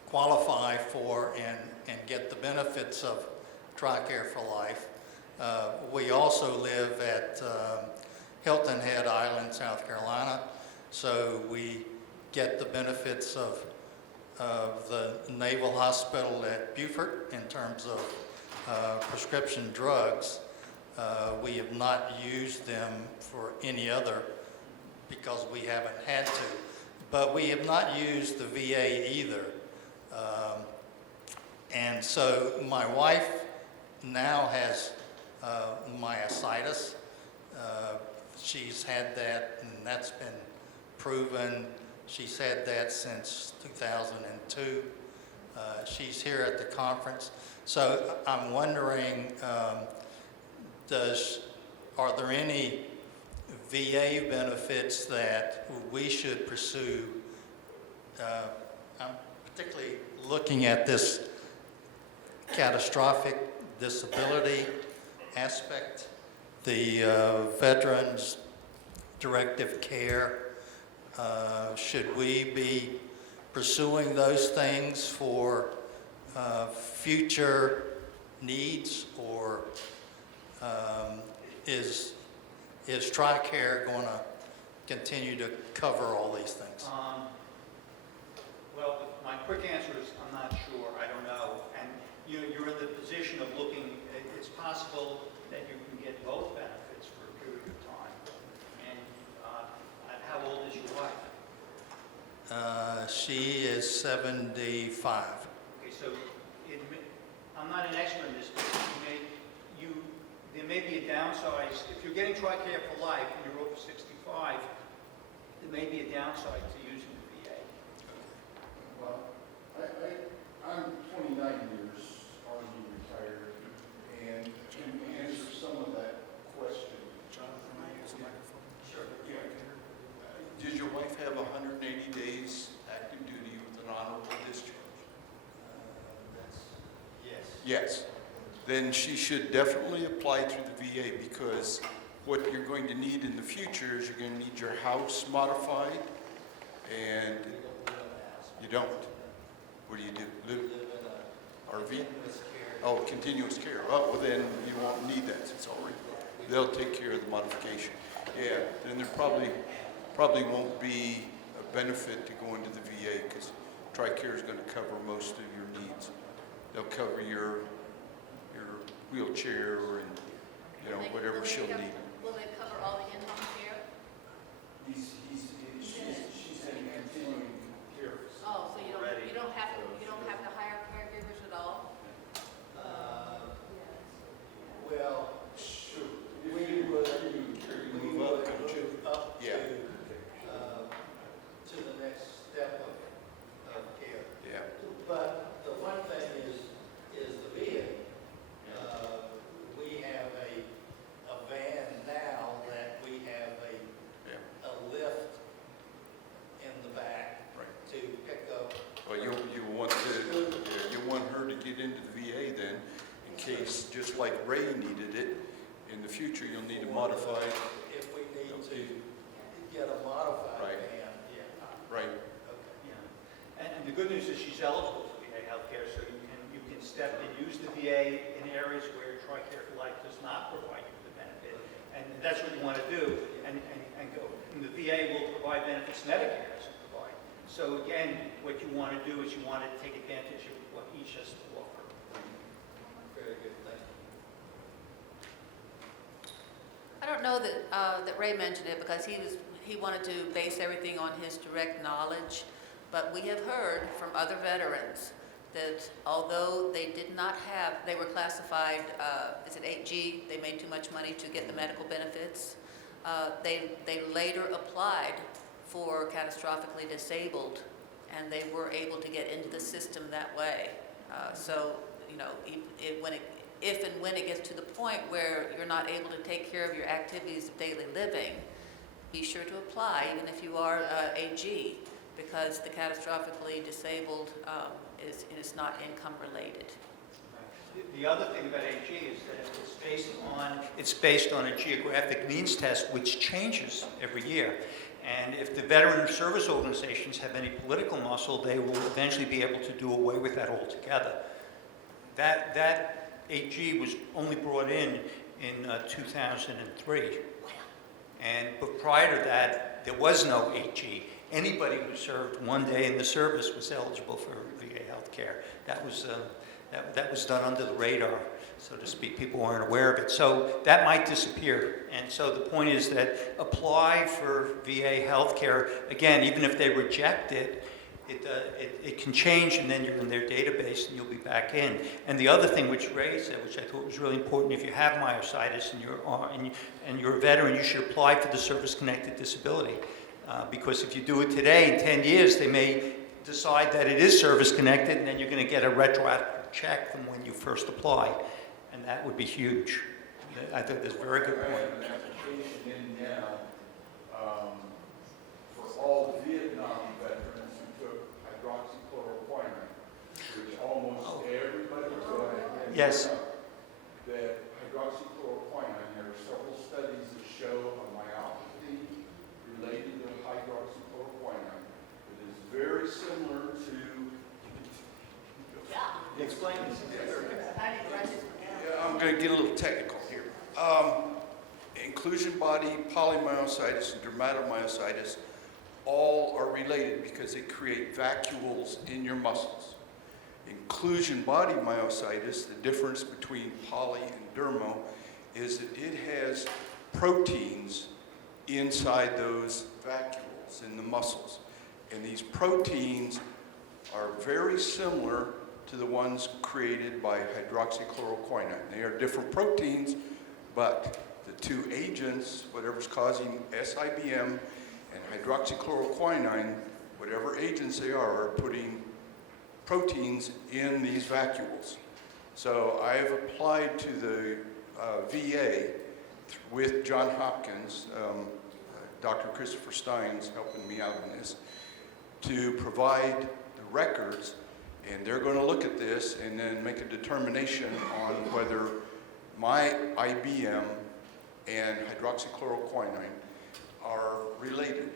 qualify for and get the benefits of TRICARE for Life. We also live at Hilton Head Island, South Carolina, so we get the benefits of of the Naval Hospital at Beaufort in terms of prescription drugs. We have not used them for any other because we haven't had to. But we have not used the VA either. And so my wife now has myositis. She's had that, and that's been proven. She's had that since 2002. She's here at the conference. So I'm wondering, are there any VA benefits that we should pursue? I'm particularly looking at this catastrophic disability aspect, the veterans directive care. Should we be pursuing those things for future needs, or is TRICARE going to continue to cover all these things? Well, my quick answer is I'm not sure. I don't know. And you're in the position of looking. It's possible that you can get both benefits for a period of time. And how old is your wife? She is 75. Okay, so I'm not an expert in this, but there may be a downside. If you're getting TRICARE for life and you're over 65, there may be a downside to using the VA. Well, I'm 29 years Army retired, and to answer some of that question. Jonathan, I use the microphone. Sure. Yeah. Did your wife have 180 days active duty with an honorable discharge? Yes. Yes. Then she should definitely apply through the VA, because what you're going to need in the future is you're going to need your house modified, and you don't. What do? Live RV? Oh, continuous care. Oh, well then you won't need that. It's already, they'll take care of the modification. Yeah, then there probably won't be a benefit to go into the VA, because TRICARE is going to cover most of your needs. They'll cover your wheelchair and, whatever she'll need. Will they cover all the in-home care? She's in continuing care. Oh, so you don't have to hire caregivers at all? Well, Sure. we would Move up, don't you? up Yeah. to the next step of care. Yeah. But the one thing is the VA. We have a van now that we have Yeah. a lift in the back Right. to pick up. Well, you want her to get into the VA then, in case, just like Ray needed it, in the future you'll need a modified. If we need to get a modified Right. van, yeah. Right. Okay. Yeah. And the good news is she's eligible for VA healthcare, so you can step and use the VA in areas where TRICARE for Life does not provide you with a benefit. And that's what you want to do, and go. And the VA will provide benefits Medicare doesn't provide. So again, what you want to do is you want to take advantage of what each has to offer. Very good, thank you. I don't know that Ray mentioned it because he wanted to base everything on his direct knowledge, but we have heard from other veterans that although they did not have, they were classified, is it 8G, they made too much money to get the medical benefits, they later applied for catastrophically disabled, and they were able to get into the system that way. So, if and when it gets to the point where you're not able to take care of your activities of daily living, be sure to apply, even if you are AG, because the catastrophically disabled is not income related. The other thing about AG is that it's based on a geographic means test, which changes every year. And if the veteran service organizations have any political muscle, they will eventually be able to do away with that altogether. That AG was only brought in 2003. But prior to that, there was no HE. Anybody who served one day in the service was eligible for VA health care. That was done under the radar, so to speak. People weren't aware of it. So that might disappear. And so the point is that apply for VA health care. Again, even if they reject it, it can change, and then you're in their database and you'll be back in. And the other thing which Ray said, which I thought was really important, if you have myositis and you're a veteran, you should apply for the service-connected disability. Because if you do it today, in 10 years, they may decide that it is service-connected, and then you're going to get a retroactive check from when you first apply. And that would be huge. I think that's a very good I point. have an application in now for all the Vietnam veterans who took hydroxychloroquine, which almost everybody took. Yes. That hydroxychloroquine, there are several studies that show a myopathy related to hydroxychloroquine that is very similar to. Explain this. Yeah, I'm going to get a little technical here. Inclusion body, polymyositis, and dermatomyositis all are related because they create vacuoles in your muscles. Inclusion body myositis, the difference between poly and dermo, is that it has proteins inside those vacuoles in the muscles. And these proteins are very similar to the ones created by hydroxychloroquine. They are different proteins, but the two agents, whatever's causing SIBM and hydroxychloroquine, whatever agents they are putting proteins in these vacuoles. So I've applied to the VA with John Hopkins, Dr. Christopher Stein's helping me out in this, to provide the records, and they're going to look at this and then make a determination on whether my IBM and hydroxychloroquine are related.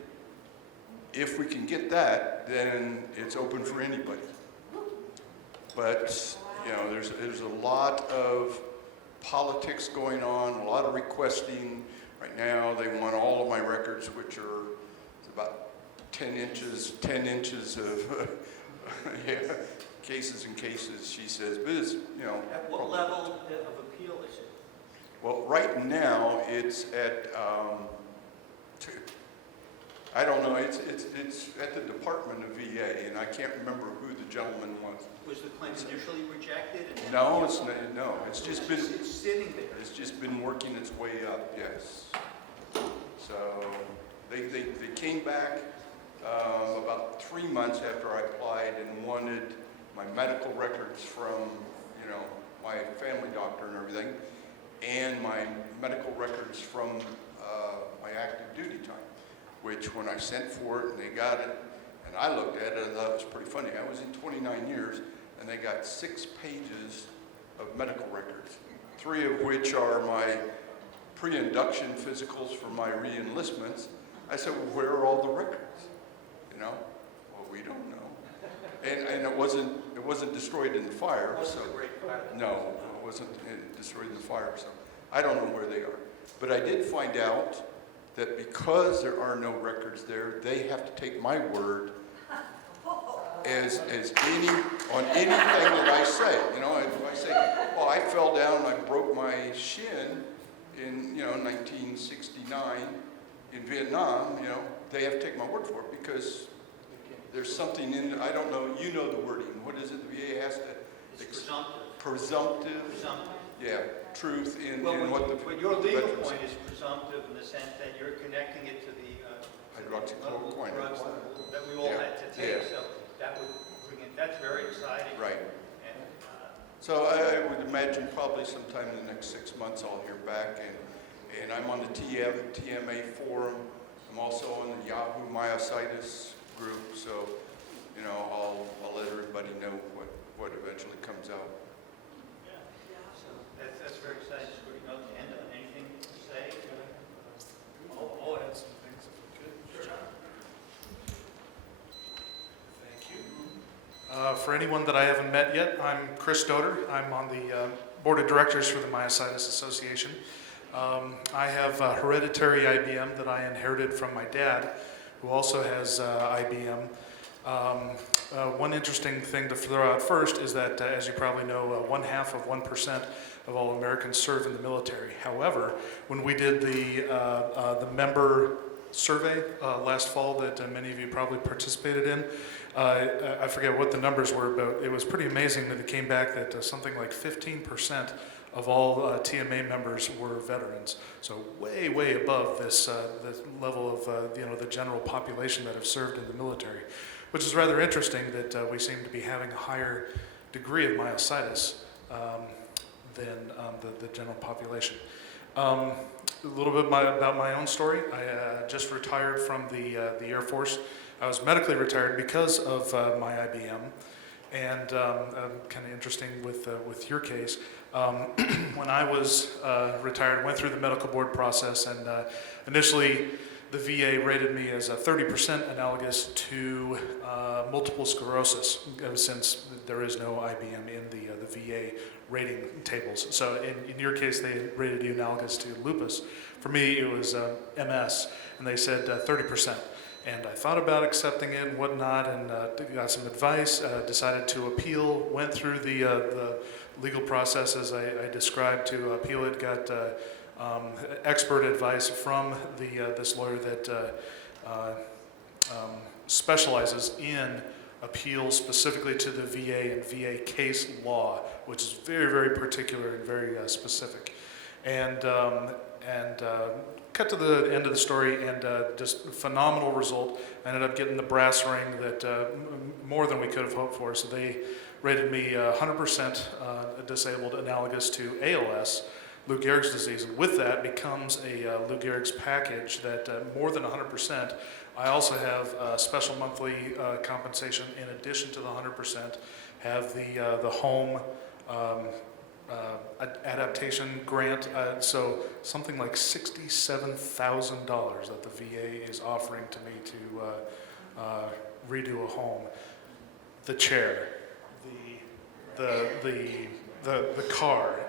If we can get that, then it's open for anybody. But, you know, there's a lot of politics going on, a lot of requesting. Right now, they want all of my records, which are about 10 inches of yeah, cases and cases, she says. But it's, you know. At what level of appeal is it? Well, right now, it's at, I don't know, it's at the Department of VA, and I can't remember who the gentleman was. Was the claim initially rejected? And No, it's just been, it's sitting there. it's just been working its way up, yes. So they came back about 3 months after I applied and wanted my medical records from, you know, my family doctor and everything, and my medical records from my active duty time, which when I sent for it and they got it, and I looked at it, I thought it was pretty funny. I was in 29 years, and they got 6 pages of medical records, 3 of which are my pre-induction physicals for my re-enlistments. I said, well, where are all the records? You know, well, we don't know. And it wasn't destroyed in the fire. So no, it wasn't destroyed in the fire. So I don't know where they are. But I did find out that because there are no records there, they have to take my word as any on anything that I say. You know, if I say, well, I fell down and I broke my shin in 1969 in Vietnam, you know, they have to take my word for it because there's something in, I don't know, you know the wording. What is it? The VA has to. It's presumptive. Presumptive. Presumptive. Yeah, truth in Well, what the. but your legal veterans- point is presumptive in the sense that you're connecting it to the Hydroxychloroquine. drugs that we all Yeah, had to take. yeah. So that would bring it. That's very exciting. Right. And, So I would imagine probably sometime in the next 6 months I'll hear back, and I'm on the TMA forum. I'm also on the Yahoo Myositis group, so you know I'll let everybody know what eventually comes out. so that's very exciting. Just putting notes to end on anything to say. I'll add some things if we could. Sure. Thank you. For anyone that I haven't met yet, I'm Chris Doder. I'm on the board of directors for the Myositis Association. I have hereditary IBM that I inherited from my dad, who also has IBM. One interesting thing to throw out first is that, as you probably know, 0.5% of all Americans serve in the military. However, when we did the member survey last fall that many of you probably participated in, I forget what the numbers were, but it was pretty amazing that it came back that something like 15% of all TMA members were veterans. So way, way above this level of the general population that have served in the military, which is rather interesting that we seem to be having a higher degree of myositis than the general population. A little bit about my own story. I just retired from the Air Force. I was medically retired because of my IBM, and kind of interesting with your case. When I was retired, went through the medical board process, and initially the VA rated me as a 30% analogous to multiple sclerosis, since there is no IBM in the VA rating tables. So in your case, they rated you analogous to lupus. For me, it was MS, and they said 30%. And I thought about accepting it and whatnot, and got some advice, decided to appeal, went through the legal process as I described to appeal it, got expert advice from this lawyer that specializes in appeals specifically to the VA and VA case law, which is very, very particular and very specific. And cut to the end of the story, and just phenomenal result. I ended up getting the brass ring that more than we could have hoped for. So they rated me 100% disabled, analogous to ALS, Lou Gehrig's disease. And with that becomes a Lou Gehrig's package that more than 100%. I also have special monthly compensation in addition to the 100%. Have the home adaptation grant, so something like $67,000 that the VA is offering to me to redo a home. The chair, the car,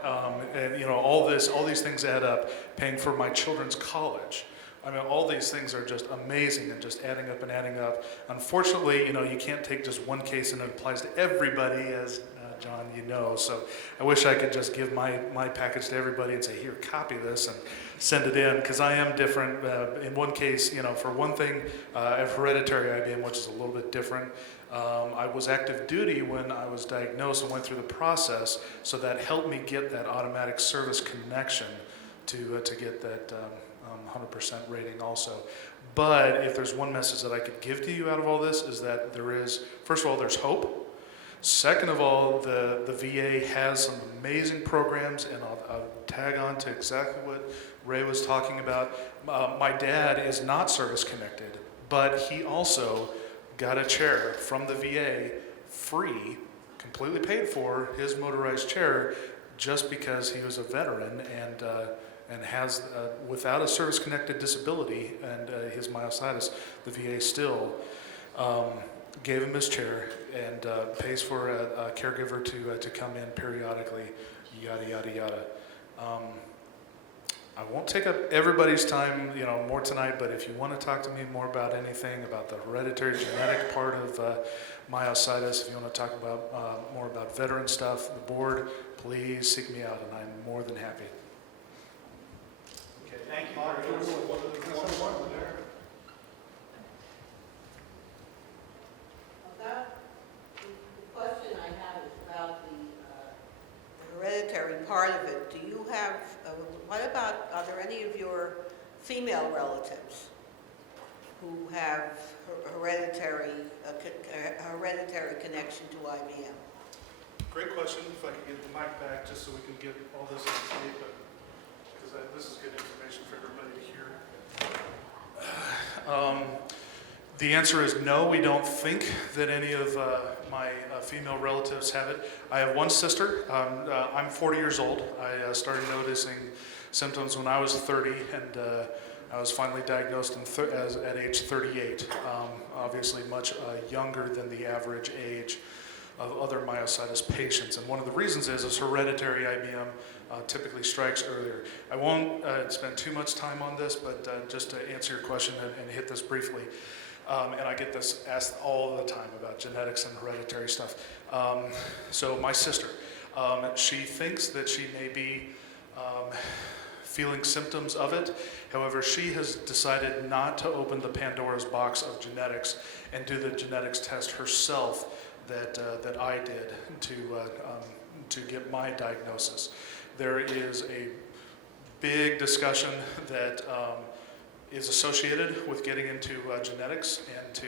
and all these things add up. Paying for my children's college. I mean, all these things are just amazing and just adding up and adding up. Unfortunately, you can't take just one case and it applies to everybody, as John, so I wish I could just give my package to everybody and say, here, copy this and send it in, because I am different. In one case, for one thing, I have hereditary IBM, which is a little bit different. I was active duty when I was diagnosed and went through the process, so that helped me get that automatic service connection to get that 100% rating also. But if there's one message that I could give to you out of all this, is that first of all, there's hope. Second of all, the VA has some amazing programs, and I'll tag on to exactly what Ray was talking about. My dad is not service connected, but he also got a chair from the VA, free, completely paid for, his motorized chair, just because he was a veteran and has, without a service connected disability and his myositis, the VA still gave him his chair and pays for a caregiver to come in periodically, yada, yada, yada. I won't take up everybody's time, more tonight, but if you want to talk to me more about anything about the hereditary genetic part of myositis, if you want to talk about more about veteran stuff, the board, please seek me out, and I'm more than happy. Okay, thank you. The question I have is about the hereditary part of it. Do you have, are there any of your female relatives who have hereditary connection to IBM? Great question. If I could get the mic back just so we can get all this on tape, because this is good information for everybody to hear. The answer is no, we don't think that any of my female relatives have it. I have one sister. I'm 40 years old. I started noticing symptoms when I was 30, and I was finally diagnosed at age 38. Obviously much younger than the average age. of other myositis patients. And one of the reasons is hereditary IBM typically strikes earlier. I won't spend too much time on this, but just to answer your question and hit this briefly, and I get this asked all the time about genetics and hereditary stuff. So my sister, she thinks that she may be feeling symptoms of it. However, she has decided not to open the Pandora's box of genetics and do the genetics test herself that I did to get my diagnosis. There is a big discussion that is associated with getting into genetics and to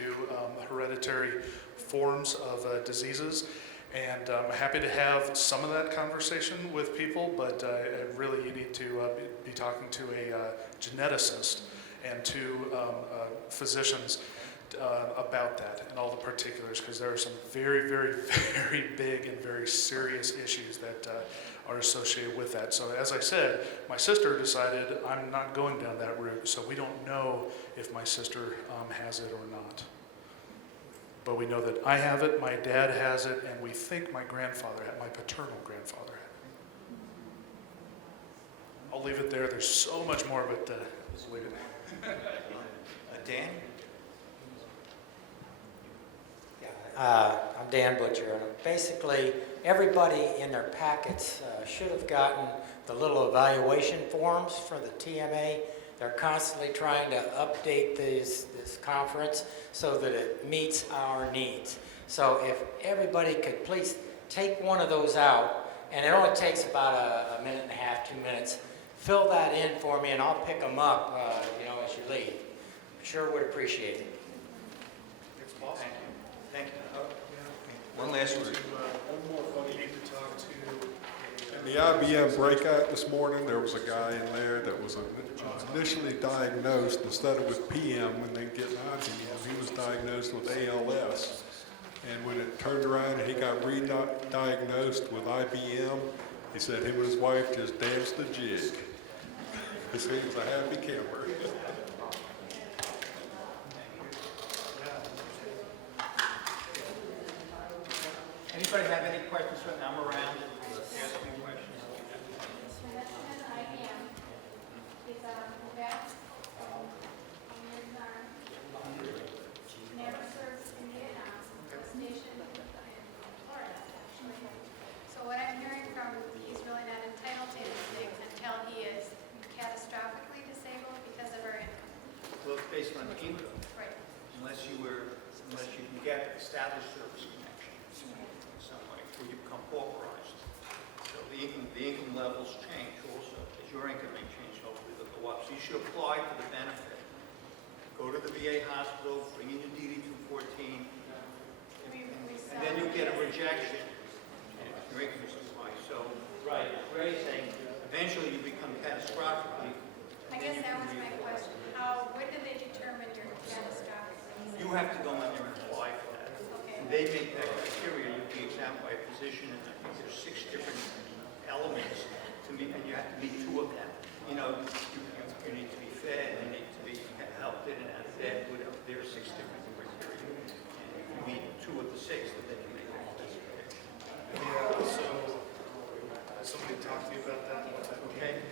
hereditary forms of diseases. And I'm happy to have some of that conversation with people, but really you need to be talking to a geneticist and to physicians about that and all the particulars, because there are some very, very, very big and very serious issues that are associated with that. So as I said, my sister decided I'm not going down that route, so we don't know if my sister has it or not. But we know that I have it, my dad has it, and we think my grandfather had, my paternal grandfather had it. I'll leave it there. There's so much more, but let's leave it there. Dan? I'm Dan Butcher, and basically everybody in their packets should have gotten the little evaluation forms for the TMA. They're constantly trying to update this conference so that it meets our needs. So if everybody could please take one of those out, and it only takes about a minute and a half, 2 minutes, fill that in for me and I'll pick them up as you leave. Sure would appreciate it. Thank you. One last word. You need to talk to In the IBM breakout this morning, there was a guy in there that was initially diagnosed, instead of with PM and then getting IBM, he was diagnosed with ALS. And when it turned around and he got re-diagnosed with IBM, he said him and his wife just danced the jig. Because he was a happy camper. Anybody have any questions when I'm around? Ask me questions. Never served in Vietnam, stationed in Florida, actually. So what I'm hearing from, he's really not entitled to anything until he is catastrophically disabled because of our income. Well, it's based on income, Right. unless you can get established service connection in some way, or you become pauperized. So the income levels change also, as your income may change, hopefully they'll go up. So you should apply for the benefit. Go to the VA hospital, bring in your DD 214, and then you'll get a rejection. Your income is too high. So, right, Ray's saying, eventually you become catastrophically. I guess that was my question. When do they determine your catastrophic? You have to go in there and apply for that. Okay. And they make that criteria. You'll be examined by a physician, and I think there's 6 different elements to meet, and you have to meet 2 of them. You need to be fed, you need to be helped in and out of bed. There are 6 different criteria. And if you meet 2 of the 6, then they can make that classification. Yeah, so somebody talk to you about that? Okay?